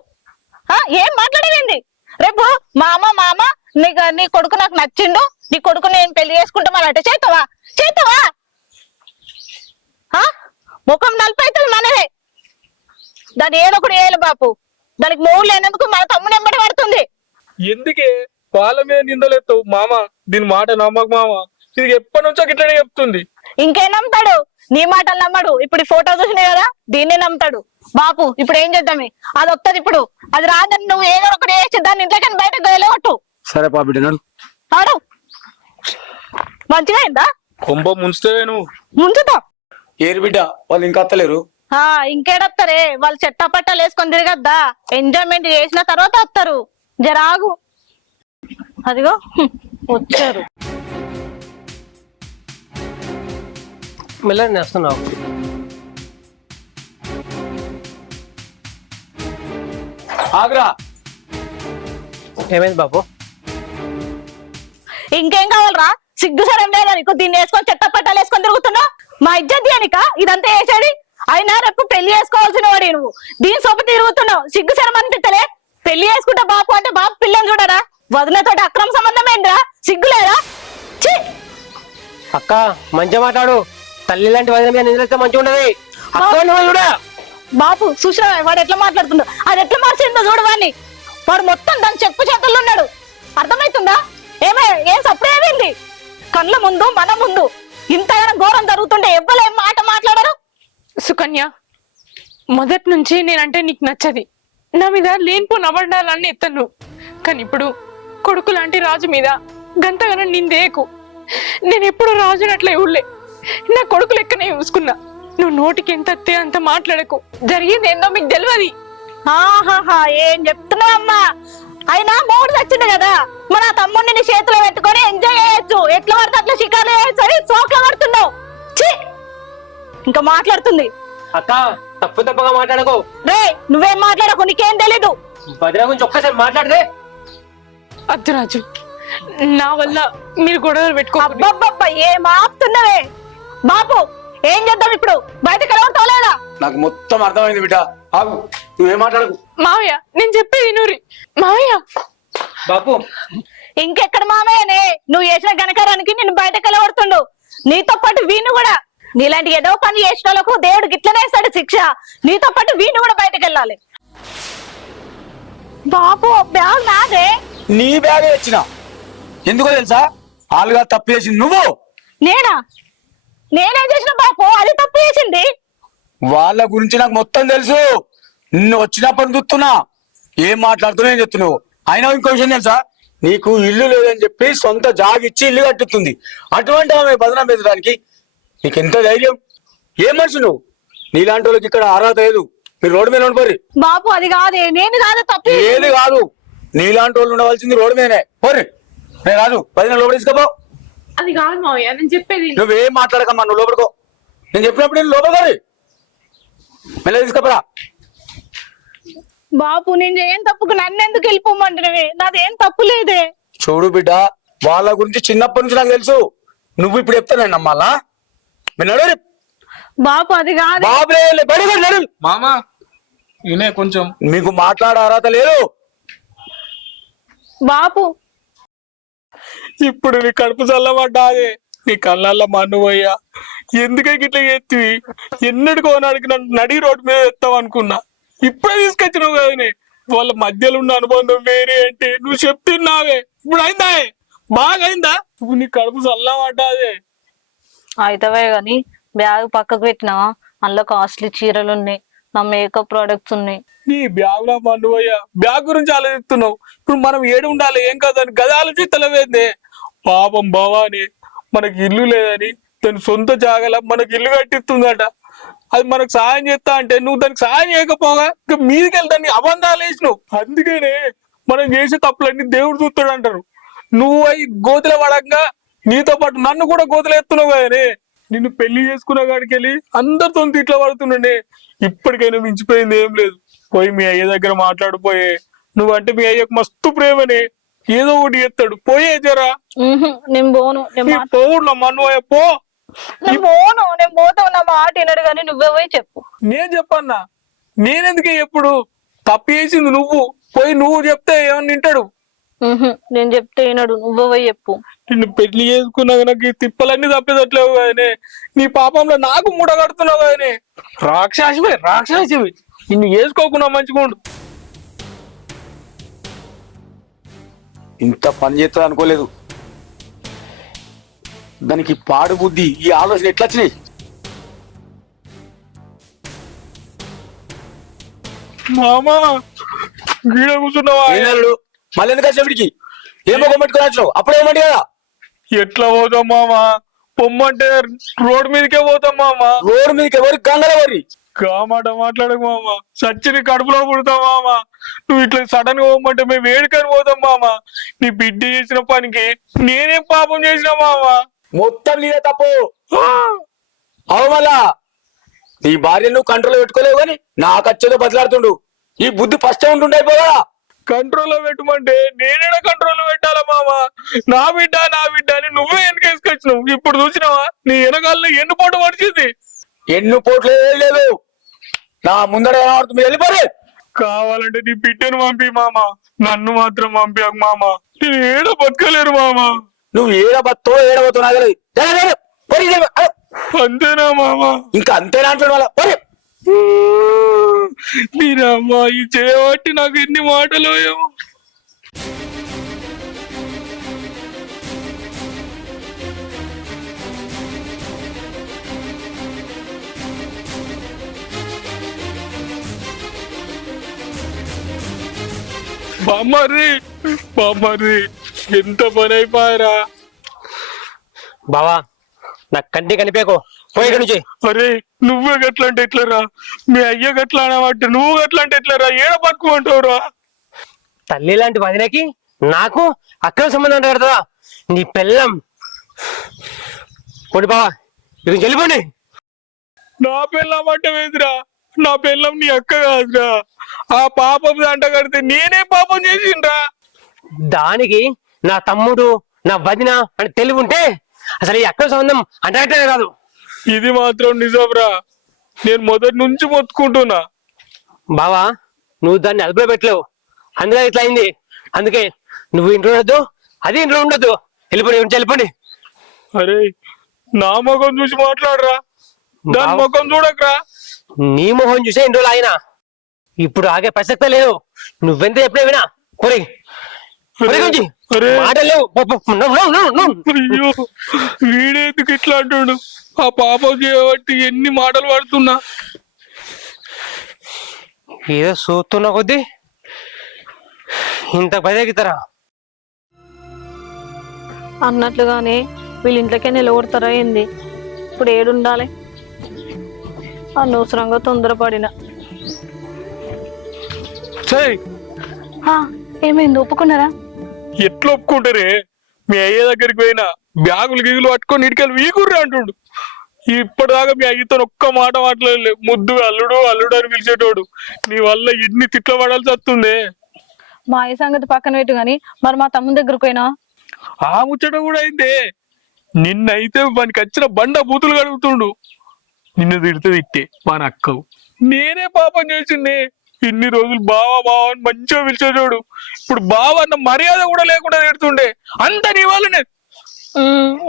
ఏం మాట్లాడేది? రేపు మామ నీ కొడుకు నాకు నచ్చిండు, నీ కొడుకు నేను పెళ్లి చేసుకుంటామన్నట్టు చేస్తావా? చేస్తావా? ముఖం నలిపైతుంది మనదే. దాన్ని ఏదో ఒకటి వేయాలి బాపు. దానికి మూడు లేనందుకు మన తమ్ముడు ఎంబడి పడుతుంది. ఎందుకే వాళ్ళ మీద నిందలేస్తావు మామ? దీని మాట నమ్మకు మామ. ఇది ఎప్పటి నుంచో ఇట్లనే చెప్తుంది. ఇంకేం నమ్ముతాడు? నీ మాటలు నమ్మడు. ఇప్పుడు ఈ ఫోటో చూసినాయి కదా, దీన్నే నమ్ముతాడు బాపు. ఇప్పుడు ఏం చేద్దామి? అది వస్తుంది. ఇప్పుడు అది రాదని నువ్వు ఏదో ఒకటి వేసి దాన్ని ఇంట్లోకి బయటకు వెళ్ళగొట్టు. సరే పా బిడ్డ, ఆడు మంచిగా అయిందా? కొంబ ముంచుతావే నువ్వు. ముంచుతా. ఏరు బిడ్డ, వాళ్ళు ఇంకా వస్తలేరు. ఇంకేడొస్తారే, వాళ్ళు చెట్టా పట్టాలు వేసుకొని తిరగద్దా? ఎంజాయ్మెంట్ చేసిన తర్వాత వస్తారు. జరాగు. అదిగో వచ్చారు. మెల్లగా నేస్తున్నావు. ఆగ్రా. ఏమైంది బాబు? ఇంకేం కావాలరా? సిగ్గు సరం లేదా నీకు? దీన్ని వేసుకొని చెట్ట పట్టాలు వేసుకొని తిరుగుతున్నా? మా ఇజ్జత్ దేనిక ఇదంతా వేసేది? అయినా రేపు పెళ్లి చేసుకోవాల్సిన వాడి నువ్వు దీని సొప్ప తిరుగుతున్నావు. సిగ్గు సరం అనిపించలే? పెళ్లి చేసుకుంటా బాపు అంటే బాపు పిల్లని చూడరా? వదినతోటి అక్రమ సంబంధం ఏంద్రా? సిగ్గులేదా? అక్క మంచిగా మాట్లాడు. తల్లి లాంటి వదిన మీద నిద్రస్తే మంచిగా ఉండదు. అక్క బాపు చూసినా వాడు ఎట్లా మాట్లాడుతుండో, అది ఎట్లా మార్చిందో చూడు వాడిని. వాడు మొత్తం దాని చెప్పు చేతుల్లో ఉన్నాడు. అర్థమవుతుందా? ఏం సప్పుడు ఏమైంది? కళ్ళ ముందు మన ముందు ఇంతగానో ఘోర మొత్తం జరుగుతుంటే ఎవ్వరు ఏం మాట మాట్లాడరు. సుకన్య, మొదటి నుంచి నేనంటే నీకు నచ్చది. నా మీద లేనిపోని అబద్ధాలన్నీ ఎత్తను. కానీ ఇప్పుడు కొడుకు లాంటి రాజు మీద గంతగానం నిందేకు. నేను ఎప్పుడు రాజుని అట్లా ఇవ్వలే. నా కొడుకు లెక్కనే చూసుకున్నా. నువ్వు నోటికి ఎంత అత్తే అంత మాట్లాడకు. జరిగింది ఏందో మీకు తెలియదు. ఆహాహా, ఏం చెప్తున్నావు అమ్మా? అయినా మూడు తెచ్చింది కదా, మన తమ్ముడిని నీ చేతిలో పెట్టుకొని ఎంజాయ్ చేయొచ్చు. ఎట్లా పడితే అట్లా షికార్లు చేయొచ్చు అని సోక్లో పడుతున్నావు. ఇంకా మాట్లాడుతుంది. అక్క తప్పు తప్పుగా మాట్లాడకు. రే నువ్వేం మాట్లాడకు, నీకేం తెలీదు. భద్ర గురించి ఒక్కసారి మాట్లాడితే. అద్దు రాజు, నా వల్ల మీరు గొడవలు పెట్టుకో. అబ్బబ్బబ్బా, ఏం ఆపుతున్నావే? బాపు ఏం చేద్దాం ఇప్పుడు? బయటకు వెళ్ళవతావు లేదా? నాకు మొత్తం అర్థమైంది బిడ్డ. ఆగు, నువ్వేం మాట్లాడకు. మావయ్య, నేను చెప్పేది నూరి. మావయ్య బాపు ఇంకెక్కడ మామయ్యనే? నువ్వు చేసిన గణకారానికి నిన్ను బయటకు వెళ్ళబడుతుండు. నీతో పాటు వీణు కూడా. నీలాంటి ఏదో పని చేసిన వాళ్ళకు దేవుడు గిట్లనే ఇస్తాడు శిక్ష. నీతో పాటు వీణు కూడా బయటకు వెళ్ళాలి. బాపు బ్యాగ్ నాదే. నీ బ్యాగ్ తెచ్చిన ఎందుకో తెలుసా? ఆలుగా తప్పు చేసింది నువ్వు. నేనా? నేనేం చేసిన బాపు? అది తప్పు చేసింది. వాళ్ళ గురించి నాకు మొత్తం తెలుసు. నిన్ను వచ్చినప్పుడు చూస్తున్నా, ఏం మాట్లాడుతున్నా ఏం చెప్తున్నావు. అయినా ఇంకో విషయం తెలుసా? నీకు ఇల్లు లేదని చెప్పి సొంత జాగిచ్చి ఇల్లు కట్టుతుంది. అటువంటి ఆమె బదనం పెట్టడానికి నీకెంత ధైర్యం? ఏం మనిషి నువ్వు? నీలాంటి వాళ్ళకి ఇక్కడ అర్హత లేదు. మీరు రోడ్డు మీద ఉండిపోయి. బాపు అది కాదే, నేను కాదు తప్పు. ఏది కాదు, నీలాంటి వాళ్ళు ఉండవలసింది రోడ్డు మీదనే. పోరి నేను రాజు, 10 లోపల తీసుకోపో. అది కాదు మావయ్య, నేను చెప్పేది. నువ్వేం మాట్లాడకమ్మా, నువ్వు లోపలికో. నేను చెప్పినప్పుడు నేను లోపలికోరి మెల్ల తీసుకోపరా. బాపు నేను ఏం తప్పుకు నన్ను ఎందుకు వెళ్ళిపోమంటున్నవే? నాదేం తప్పు లేదే. చూడు బిడ్డ, వాళ్ళ గురించి చిన్నప్పటి నుంచి నాకు తెలుసు. నువ్వు ఇప్పుడు చెప్తానండి నమ్మాలా? బాపు అది కాదు. బాబు మామా ఈయనే కొంచెం మీకు మాట్లాడే అర్హత లేదు. బాపు ఇప్పుడు నీ కడుపు చల్లబడ్డాదే. నీ కళ్ళల్లో మన్ను పోయ్యా. ఎందుకే గిట్లా ఎత్తివి? ఎన్నటికో నాడికి నన్ను నడి రోడ్డు మీద ఎత్తావు అనుకున్నా. ఇప్పుడే తీసుకొచ్చినావు కదనే. వాళ్ళ మధ్యలో ఉన్న అనుబంధం వేరే అంటే నువ్వు చెప్తున్నావే. ఇప్పుడు అయిందా? బాగా అయిందా? ఇప్పుడు నీ కడుపు చల్లబడ్డాదే. అయితవే గాని బ్యాగ్ పక్కకు పెట్టినావా? అందులో కాస్ట్లీ చీరలు ఉన్నాయి, నా మేకప్ ప్రొడక్ట్స్ ఉన్నాయి. నీ బ్యాగ్ లో మన్ను పోయ్యా. బ్యాగ్ గురించి ఆలోచిస్తున్నావు. ఇప్పుడు మనం ఏడు ఉండాలి ఏం కాదని గది ఆలోచిస్తలేవేందే? పాపం భవాని మనకి ఇల్లు లేదని దాని సొంత జాగల మనకి ఇల్లు కట్టిస్తుందట. అది మనకు సహాయం చేస్తా అంటే నువ్వు దానికి సహాయం చేయకపోగా ఇంకా మీదికెళ్ళి దాన్ని అబంధాలు వేసినావు. అందుకనే మనం చేసే తప్పులన్నీ దేవుడు చూస్తాడు అంటారు. నువ్వు అయి గోతుల పడంగా నీతో పాటు నన్ను కూడా గోతులు ఎత్తున్నావు కదనే. నిన్ను పెళ్లి చేసుకున్న కాడికి వెళ్ళి అందరితో ఇట్లా పడుతుండే. ఇప్పటికైనా మించిపోయింది ఏం లేదు. పోయి మీ అయ్య దగ్గర మాట్లాడిపోయే. నువ్వంటే మీ అయ్యకు మస్తు ప్రేమనే. ఏదో ఒకటి ఎత్తాడు. పోయే జరా. నేను పోను. పోవుడు మన్ను పో. నేను పోను. నేను పోతావు నా మాట వినడు కానీ నువ్వే పోయి చెప్పు. నేను చెప్పన్నా? నేనెందుకే ఎప్పుడు తప్పు చేసింది నువ్వు. పోయి నువ్వు చెప్తే ఏమన్నా వింటాడు? నేను చెప్తే వినడు. నువ్వే పోయి చెప్పు. నిన్ను పెళ్లి చేసుకున్నాక నాకు ఈ తిప్పలన్నీ తప్పేదట్లేవు కదనే. నీ పాపంలో నాకు మూడ కడుతున్నావు కదనే. రాక్షసివి నిన్ను వేసుకోకుండా మంచిగుండు. ఇంత పని చేస్తుంది అనుకోలేదు. దానికి పాడు బుద్ధి, ఈ ఆలోచన ఎట్లా వచ్చినాయి? మామా గీడ కూర్చున్నావా? మళ్ళీ ఎందుకు వచ్చేవాడికి? ఏమో కొమ్మట్టుకుని వచ్చినావు? అప్పుడేమంటే కదా. ఎట్లా పోతాం మామా? పొమ్మంటే రోడ్డు మీదకే పోతాం మామా. రోడ్డు మీదకి ఎవరికి గంగల వరి కామాట మాట్లాడకు మామా. సచ్చిని కడుపులో పుడతాం మామా. నువ్వు ఇట్లా సడన్ గా పోమంటే మేము వేడుకని పోతాం మామా. నీ బిడ్డ చేసిన పనికి నేనేం పాపం చేసినా మామా? మొత్తం నీదే తప్పు. అవు మళ్ళా నీ భార్య నువ్వు కంట్రోల్ పెట్టుకోలేవు కానీ నాకు వచ్చేదో బదిలాడుతుండు. ఈ బుద్ధి ఫస్ట్ ఉంటుండే పోగా. కంట్రోల్లో పెట్టమంటే నేనేడా కంట్రోల్లో పెట్టాలా మామా? నా బిడ్డ అని నువ్వే వెనకేసుకొచ్చినావు. ఇప్పుడు చూసినావా నీ వెనకాల ఎన్ను పోటు పడిచింది? ఎన్ను పోట్లు లేదు. నా ముందర మీరు వెళ్ళిపోరే. కావాలంటే నీ బిడ్డను పంపి మామా. నన్ను మాత్రం పంపించకు మామా. నేను ఏడ బతకలేరు మామా. నువ్వు ఏడబత్తో నాగలేదు. అంతేనా మామా? ఇంకా అంతేనా అంటాడు వాళ్ళ. మీరమ్మా ఈ చేయబట్టి నాకు ఎన్ని మాటలు ఏమో. బామ్మర్రి బామ్మర్రి ఎంత పని అయిపోయారా. బావా నాకు కంటి కనిపేకో పోయి ఇక్కడి నుంచి. అరే నువ్వే గట్లా అంటే ఎట్లరా, మీ అయ్య గట్లా అనమాట, నువ్వు గట్లా అంటే ఎట్లరా, ఏడ పట్టుకుంటావురా. తల్లి లాంటి వదినకి నాకు అక్రమ సంబంధం అంటే కడతా నీ పెళ్ళం. పోనీ బావా ఇది వెళ్ళిపోండి. నా పెళ్ళం అంటే వేదిరా, నా పెళ్ళం నీ అక్క కాదురా. ఆ పాపం అంట కడితే నేనే పాపం చేసిండ్రా. దానికి నా తమ్ముడు నా వదిన అని తెలివి ఉంటే అసలు ఈ అక్రమ సంబంధం అంటే కాదు. ఇది మాత్రం నిజంరా, నేను మొదటి నుంచి మొత్తుకుంటున్నా. బావా నువ్వు దాన్ని అదుపులో పెట్టలేవు, అందుకే ఇట్లా అయింది. అందుకే నువ్వు ఇంట్లో ఉండొద్దు, అది ఇంట్లో ఉండొద్దు. వెళ్ళిపోండి ఇంటి వెళ్ళిపోండి. అరే నా ముఖం చూసి మాట్లాడరా, దాని ముఖం చూడకరా. నీ మొహం చూసే ఇంట్లో ఆయన ఇప్పుడు ఆగే ప్రసక్తే లేదు. నువ్వెంత చెప్పినా వినా కొరి అరే మాటలేవు. అయ్యో వీడేందుకు ఇట్లా అంటాడు, ఆ పాపం చేయబట్టి ఎన్ని మాటలు పడుతున్నా. ఏదో చూస్తున్నా కొద్దీ ఇంత బయలుతారా అన్నట్లుగానే వీళ్ళ ఇంట్లోకే నిలబడతారా ఏంది? ఇప్పుడు ఏడుండాలి? అనవసరంగా తొందరపడిన. ఏమైంది, ఒప్పుకున్నారా? ఎట్లా ఒప్పుకుంటారే, మీ అయ్య దగ్గరికి పోయినా బ్యాగులు గిగులు పట్టుకొని ఇటుకెళ్ళి వీకుర్రే అంటుండు. ఇప్పటిదాకా మీ అయ్యతో ఒక్క మాట మాట్లాడలేదు. ముద్దుగా అల్లుడు అల్లుడు అని పిలిచేటోడు, నీ వల్ల ఎన్ని తిట్ల పడాల్సి వస్తుంది. మా అయ్య సంగతి పక్కన పెట్టు గాని, మరి మా తమ్ముని దగ్గరకు పోయినా ఆ ముచ్చట కూడా అయిందే. నిన్నైతే వానికి వచ్చిన బండ బూతులు కడుగుతుండు. నిన్ను తిడితే తిట్టే మన అక్కవు, నేనే పాపం చేసింది. ఇన్ని రోజులు బావా బావా అని మంచిగా పిలిచేటోడు, ఇప్పుడు బావ అన్న మర్యాద కూడా లేకుండా తిడుతుండే. అంత నీ వాళ్ళనే.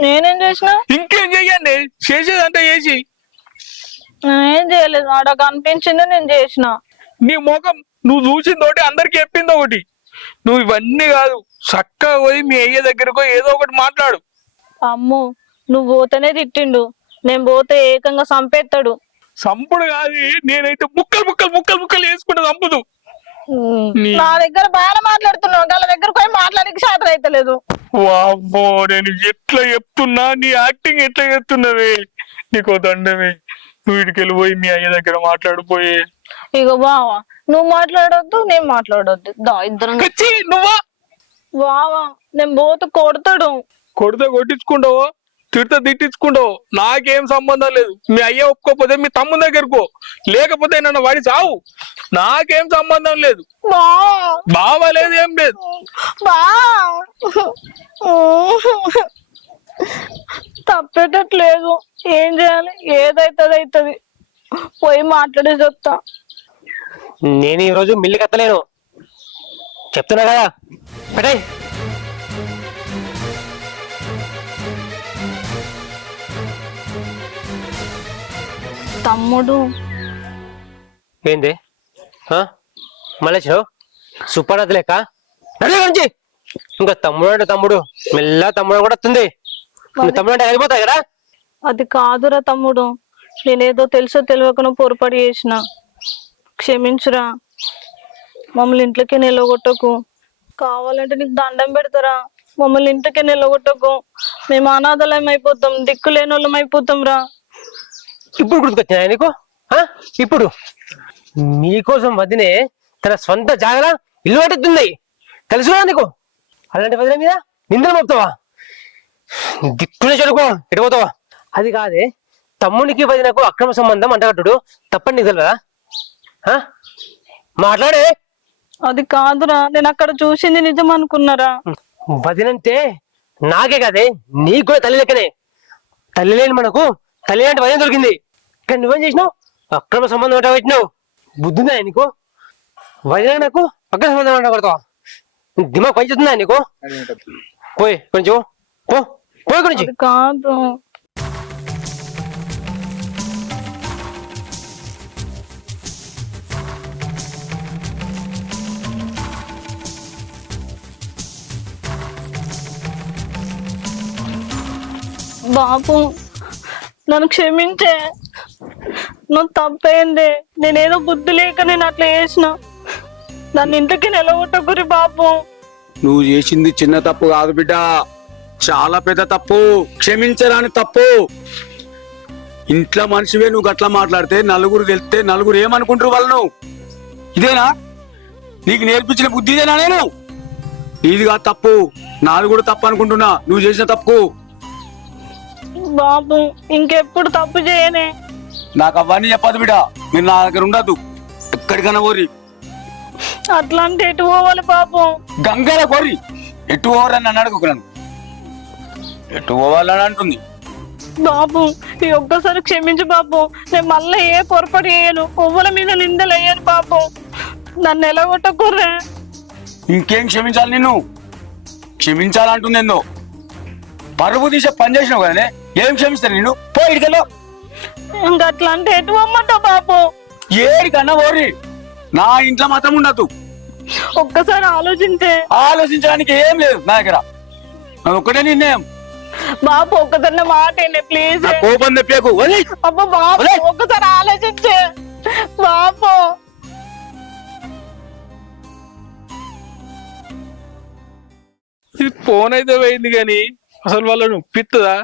నేనేం చేసినా? ఇంకేం చెయ్యండి, చేసేదంతా చేసి. ఏం చేయలేదు, ఆడ కనిపించింది నేను చేసిన. నీ ముఖం నువ్వు చూసిందోటి అందరికి చెప్పింది ఒకటి. నువ్వు ఇవన్నీ కాదు, చక్కగా పోయి మీ అయ్య దగ్గరకు ఏదో ఒకటి మాట్లాడు. అమ్ము నువ్వు పోతేనే తిట్టిండు, నేను పోతే ఏకంగా చంపేస్తాడు. సంపుడు కాదు, నేనైతే ముక్కలు ముక్కలు ముక్కలు ముక్కలు వేసుకుంటే చంపుదు. నా దగ్గర బాగా మాట్లాడుతున్నావు, వాళ్ళ దగ్గరకు పోయి మాట్లాడడానికి శాతం అయితే లేదు. వామ్మో నేను ఎట్లా చెప్తున్నా, నీ యాక్టింగ్ ఎట్లా చెప్తున్నవే, నీకో దండమే. నువ్వు ఇటుకి వెళ్ళిపోయి మీ అయ్య దగ్గర మాట్లాడిపోయి. ఇగో బావా నువ్వు మాట్లాడొద్దు, నేను మాట్లాడొద్దు, దా ఇద్దరం. నువ్వా బావా నేను పోతే కొడతాడు. కొడితే కొట్టించుకుంటావో, తిడితే తిట్టించుకుంటావు, నాకేం సంబంధం లేదు. మీ అయ్య ఒప్పుకోకపోతే మీ తమ్ముని దగ్గరకు, లేకపోతే నన్ను వాడి చావు, నాకేం సంబంధం లేదు. బావా లేదు, ఏం లేదు. తప్పేటట్లేదు, ఏం చేయాలి? ఏదైతుంది అవుతుంది, పోయి మాట్లాడేసి వస్తా. నేను ఈ రోజు మిల్లు కత్తలేను, చెప్తున్నా కదా. పెట్టాయి తమ్ముడు ఏంది మళ్ళీ సూపర్ లేక నుంచి ఇంకా తమ్ముడు అంటే తమ్ముడు మెల్ల తమ్ముడు కూడా వస్తుంది. తమ్ముడు అంటే అయిపోతాయి కదా. అది కాదురా తమ్ముడు, నేనేదో తెలుసో తెలియకనో పొరపాటు చేసిన, క్షమించురా. మమ్మల్ని ఇంట్లోకి నిలగొట్టకు, కావాలంటే నీకు దండం పెడతారా. మమ్మల్ని ఇంట్లోకి నిలగొట్టకు, మేము అనాథలం అయిపోతాం, దిక్కులేని వాళ్ళం అయిపోతాం రా. ఇప్పుడు గుర్తుకొచ్చాయా నీకు? ఇప్పుడు మీకోసం వదినే తన సొంత జాగల ఇల్లు పట్టుతుంది, తెలుసురా నీకు? అలాంటి వదిన మీద నిందలు మోపుతావా? దిక్కునే చెడుకో ఎడిపోతావా? అది కాదే, తమ్మునికి వదినకు అక్రమ సంబంధం అంటగట్టుడు తప్పని నీకు తెలియదా? మాట్లాడే. అది కాదురా, నేను అక్కడ చూసింది నిజం అనుకున్నారా. వదినంటే నాకే కాదే, నీకు కూడా తల్లి లెక్కనే. తల్లి లేని మనకు తల్లి లాంటి వదిన దొరికింది, కానీ నువ్వేం చేసినావు? అక్రమ సంబంధం అంట పెట్టినావు. బుద్ధిందా నీకు? వదిన నాకు అక్రమ సంబంధం అంట కొడతావా? దిమాగ్ పనిచేస్తుందా నీకు? పోయి కొంచెం పోయి కొంచెం. కాదు బాబు, నన్ను క్షమించే, నువ్వు తప్పైంది. నేనేదో బుద్ధి లేక నేను అట్లా చేసిన. నన్ను ఇంటికి నిలగొట్టకురి బాపు. నువ్వు చేసింది చిన్న తప్పు కాదు బిడ్డ, చాలా పెద్ద తప్పు, క్షమించరాని తప్పు. ఇంట్లో మనిషివే నువ్వు గట్లా మాట్లాడితే నలుగురు తెలిస్తే నలుగురు ఏమనుకుంటారు వాళ్ళను? ఇదేనా నీకు నేర్పించిన బుద్ధి? ఇదేనా? నేను నీదిగా తప్పు, నాది కూడా తప్పు అనుకుంటున్నా. నువ్వు చేసిన తప్పు. బాపు ఇంకెప్పుడు తప్పు చేయనే. నాకు అవన్నీ చెప్పదు బిడ్డ, మీరు నా దగ్గర ఉండద్దు. ఎక్కడికైనా కోరి, అట్లా అంటే ఎటు పోవాలి పాపం? గంగల కోరి. ఎటు పోవాలని నన్ను అడుగు, నన్ను ఎటు పోవాలని అంటుంది. బాపు ఈ ఒక్కసారి క్షమించు బాపు. నేను మళ్ళీ ఏ పొరపాటు చేయను, పువ్వుల మీద నిందలు వేయను బాపు. నన్ను ఎలాగొట్టకుర్రే. ఇంకేం క్షమించాలి? నిన్ను క్షమించాలంటుంది. ఏందో పరువు తీసే పని చేసినావు కదనే, ఏం క్షమిస్తాను నిన్ను? పో ఇడికెళ్ళో. ఇంకా అట్లా అంటే ఎటు పొమ్మంటావు బాపు? ఏడికన్నా ఓరి, నా ఇంట్లో మాత్రం ఉండద్దు. ఒక్కసారి ఆలోచించే. ఆలోచించడానికి ఏం లేదు నా దగ్గర, అది ఒక్కటే నిర్ణయం. బాపు ఒక్కసారి మాట ప్లీజ్. కోపం తెప్పేకు. అబ్బా బాపు ఒక్కసారి ఆలోచించే బాపు. ఇది ఫోన్ అయితే పోయింది కానీ అసలు వాళ్ళని ఒప్పిస్తుందా?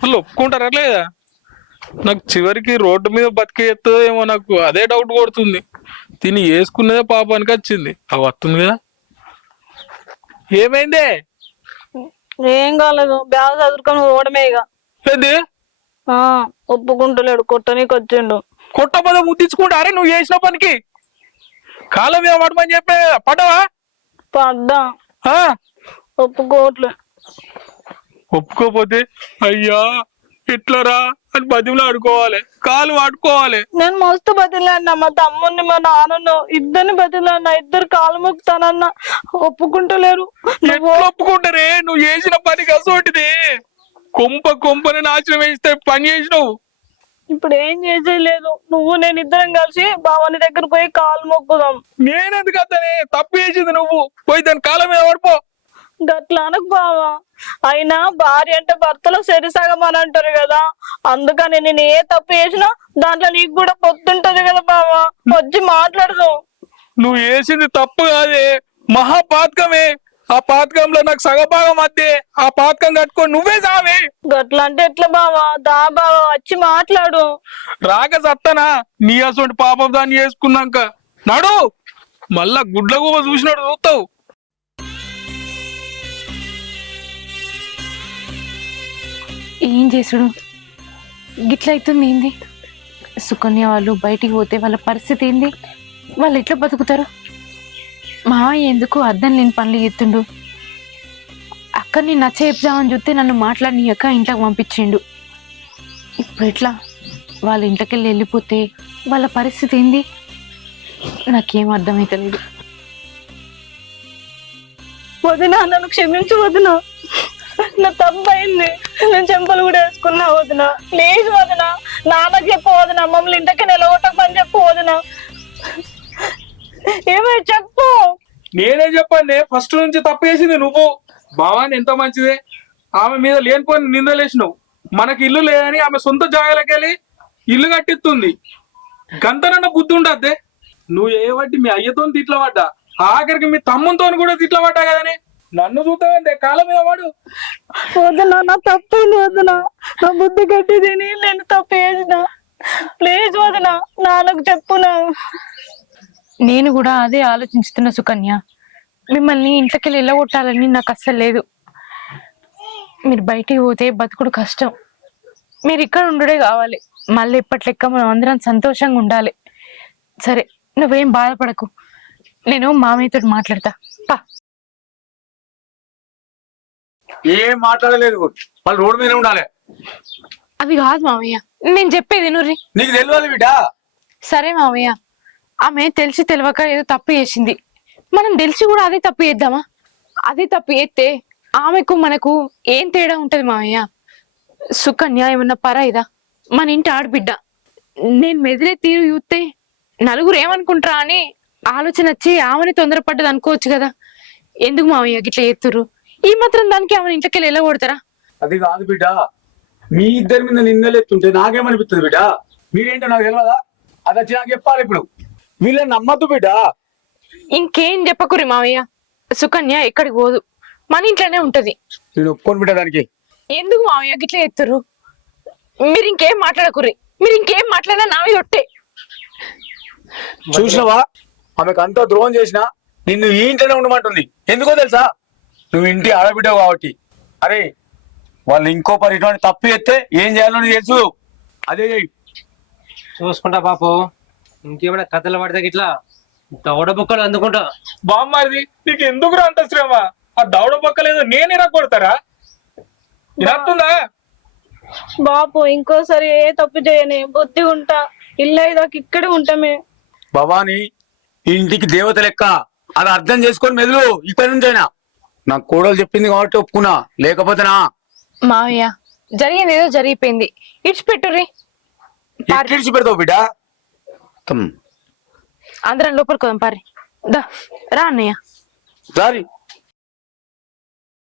వాళ్ళు ఒప్పుకుంటారా లేదా? నాకు చివరికి రోడ్డు మీద బతికేస్తుందో ఏమో, నాకు అదే డౌట్ కొడుతుంది. తిని వేసుకున్నదే పాపానికి వచ్చింది. అవి వస్తుంది కదా. ఏమైందే? ఏం కాలేదు, బ్యాగ్ చదువుకొని ఓడమే. ఇక ఏంది? ఒప్పుకుంటలేడు, కొట్టనీకి వచ్చిండు. కొట్టబోద ముద్దించుకుంటా. అరే నువ్వు చేసిన పనికి కాలం మీద పడమని చెప్పే పడవా? పడ్డా. ఒప్పుకోవట్లే. ఒప్పుకోపోతే అయ్యా ఎట్లరా అని బతిమలు ఆడుకోవాలి, కాలు ఆడుకోవాలి. నేను మస్తు బతిలాడినా, మా తమ్ముడిని మా నాన్నను ఇద్దరిని బతిలాడినా. ఇద్దరు కాలు మొక్కుతానన్నా ఒప్పుకుంటలేరు. ఎట్లా ఒప్పుకుంటారే? నువ్వు చేసిన పనికి అసోటిది. కొంపని నాశనం వేస్తే పని చేసినావు. ఇప్పుడు ఏం చేసేయలేదు. నువ్వు నేను ఇద్దరం కలిసి బావని దగ్గర పోయి కాలు మొక్కుదాం. నేనెందుకు అతనే? తప్పు చేసింది నువ్వు. పోయి దాని కాలం మీద పడిపో. గట్లా అనకు బావా. అయినా భార్య అంటే భర్తలో సరిసగం అని అంటారు కదా, అందుకని నేను ఏ తప్పు చేసినా దాంట్లో నీకు కూడా పొత్తుంటది కదా బావా. వచ్చి మాట్లాడదు. నువ్వు చేసింది తప్పు కాదే, మహాపాతకమే. ఆ పాతకంలో నాకు సగభాగం అద్దే. ఆ పాతకం కట్టుకొని నువ్వే సావే. గట్లా అంటే ఎట్లా బావా? దా బావా వచ్చి మాట్లాడు. రాక సత్తనా? నీ అసలు పాపం దాన్ని చేసుకున్నాక నడు. మళ్ళా గుడ్ల గుబ చూసినాడు చూస్తావు. ఏం చేసుడు గిట్ల అవుతుంది ఏంది? సుకన్య వాళ్ళు బయటికి పోతే వాళ్ళ పరిస్థితి ఏంది? వాళ్ళు ఎట్లా బతుకుతారు? మావయ్య ఎందుకు అర్థం లేని పనులు చేస్తుండు? అక్కడిని నచ్చ చెప్దామని చూస్తే నన్ను మాట్లాడినాక ఇంట్లోకి పంపించిండు. ఇప్పుడు ఎట్లా? వాళ్ళ ఇంట్లోకి వెళ్ళిపోతే వాళ్ళ పరిస్థితి ఏంది? నాకేం అర్థమైతలేదు. వదినా నన్ను క్షమించు వదినా, నా తప్పు అయింది. నేను చెంపలు కూడా వేసుకున్నా వదినా. ప్లీజ్ వదినా, నాన్నకి చెప్పు వదినా. మమ్మల్ని ఇంటికి నిలగొట్టకమని చెప్పు వదినా. ఏమై చెప్పు. నేనే చెప్పండి, ఫస్ట్ నుంచి తప్పు చేసింది నువ్వు. భావాన్ని ఎంత మంచిదే, ఆమె మీద లేనిపోయిన నిందలేసినావు. మనకి ఇల్లు లేదని ఆమె సొంత జాగాలకి వెళ్ళి ఇల్లు కట్టిస్తుంది. గంతనన్న బుద్ధి ఉండద్దే. నువ్వు ఏ బట్టి మీ అయ్యతో తిట్ల పడ్డా, ఆఖరికి మీ తమ్ముతో కూడా తిట్ల పడ్డా కదనే. నన్ను చూద్దామంటే కాలం మీద వాడు. వదినా నా తప్పైంది వదినా. నా బుద్ధి గట్టి తిని నేను తప్పు చేసిన. ప్లీజ్ వదినా, నాన్నకు చెప్పునా. నేను కూడా అదే ఆలోచిస్తున్న సుకన్య. మిమ్మల్ని ఇంట్లోకి వెళ్ళగొట్టాలని నాకు అస్సలు లేదు. మీరు బయటికి పోతే బతుకుడు కష్టం. మీరు ఇక్కడ ఉండుడే కావాలి. మళ్ళీ ఇప్పటి లెక్క మనం అందరం సంతోషంగా ఉండాలి. సరే నువ్వేం బాధపడకు, నేను మామయ్యతో మాట్లాడతా. పా. ఏం మాట్లాడలేదు, వాళ్ళు రోడ్డు మీద ఉండాలి. అది కాదు మామయ్య, నేను చెప్పేది నుర్రి. నీకు తెలియదు బిడ్డా. సరే మామయ్య, ఆమె తెలిసి తెలియక ఏదో తప్పు చేసింది. మనం తెలిసి కూడా అదే తప్పు చేద్దామా? అదే తప్పు చేస్తే ఆమెకు మనకు ఏం తేడా ఉంటది మామయ్య? సుకన్య ఏమన్నా పరాయిదా? మన ఇంటి ఆడబిడ్డ. నేను మెదిలే తీరు చూస్తే నలుగురు ఏమనుకుంటారా అని ఆలోచన వచ్చి ఆమెని తొందరపడ్డది అనుకోవచ్చు కదా. ఎందుకు మామయ్య గిట్లా చేస్తుర్రు? ఈ మాత్రం దానికి ఆమెను ఇంట్లోకి వెళ్ళి ఎలా కొడతారా? అది కాదు బిడ్డ, మీ ఇద్దరి మీద నిందలెత్తుంటే నాకేమనిపిస్తుంది బిడ్డ? మీరేంటో నాకు తెలియదా? అది వచ్చి నాకు చెప్పాలి. ఇప్పుడు వీళ్ళని నమ్మద్దు బిడ్డ. ఇంకేం చెప్పకురి మావయ్య, సుకన్య ఎక్కడికి పోదు, మన ఇంట్లోనే ఉంటది. నేను ఒప్పుకొని బిడ్డ దానికి. ఎందుకు మావయ్య గిట్లా ఎత్తురు? మీరు ఇంకేం మాట్లాడకుర్రి, మీరు ఇంకేం మాట్లాడినా నా మీద ఒట్టే. చూసినవా, ఆమెకు అంత ద్రోహం చేసినా నిన్ను ఈ ఇంట్లోనే ఉండమంటుంది. ఎందుకో తెలుసా, నువ్వు ఇంటి ఆడబిడ్డవు కాబట్టి. అరే వాళ్ళు ఇంకో ఇటువంటి తప్పు చేస్తే ఏం చేయాలో నీకు తెలుసు, అదే చెయ్యి. చూసుకుంటా బాపు, ఇంకేమైనా కథలు పడితే ఇట్లా దౌడ బుక్కలు అందుకుంటా. బామ్మారిది నీకు ఎందుకురా అంత శ్రమ? ఆ దౌడ పక్కలేదు నేను ఇరగొడతారా? ఇరస్తుందా? బాపు ఇంకోసారి ఏ తప్పు చేయనే, బుద్ధి ఉంటా. ఇల్లు ఇదాక ఇక్కడే ఉంటామే. భవాని ఈ ఇంటికి దేవత లెక్క, అది అర్థం చేసుకొని మెదులు. ఇక్కడి నుంచైనా నాకు కోడలు చెప్పింది కాబట్టి ఒప్పుకున్నా, లేకపోతేనా. మావయ్య జరిగింది ఏదో జరిగిపోయింది, ఇడిచిపెట్టుర్రి. ఎట్లిడిచి పెడతావు బిడ్డ? అందరం లోపలికి పోదాం పారి. దా రా అన్నయ్య. సారీ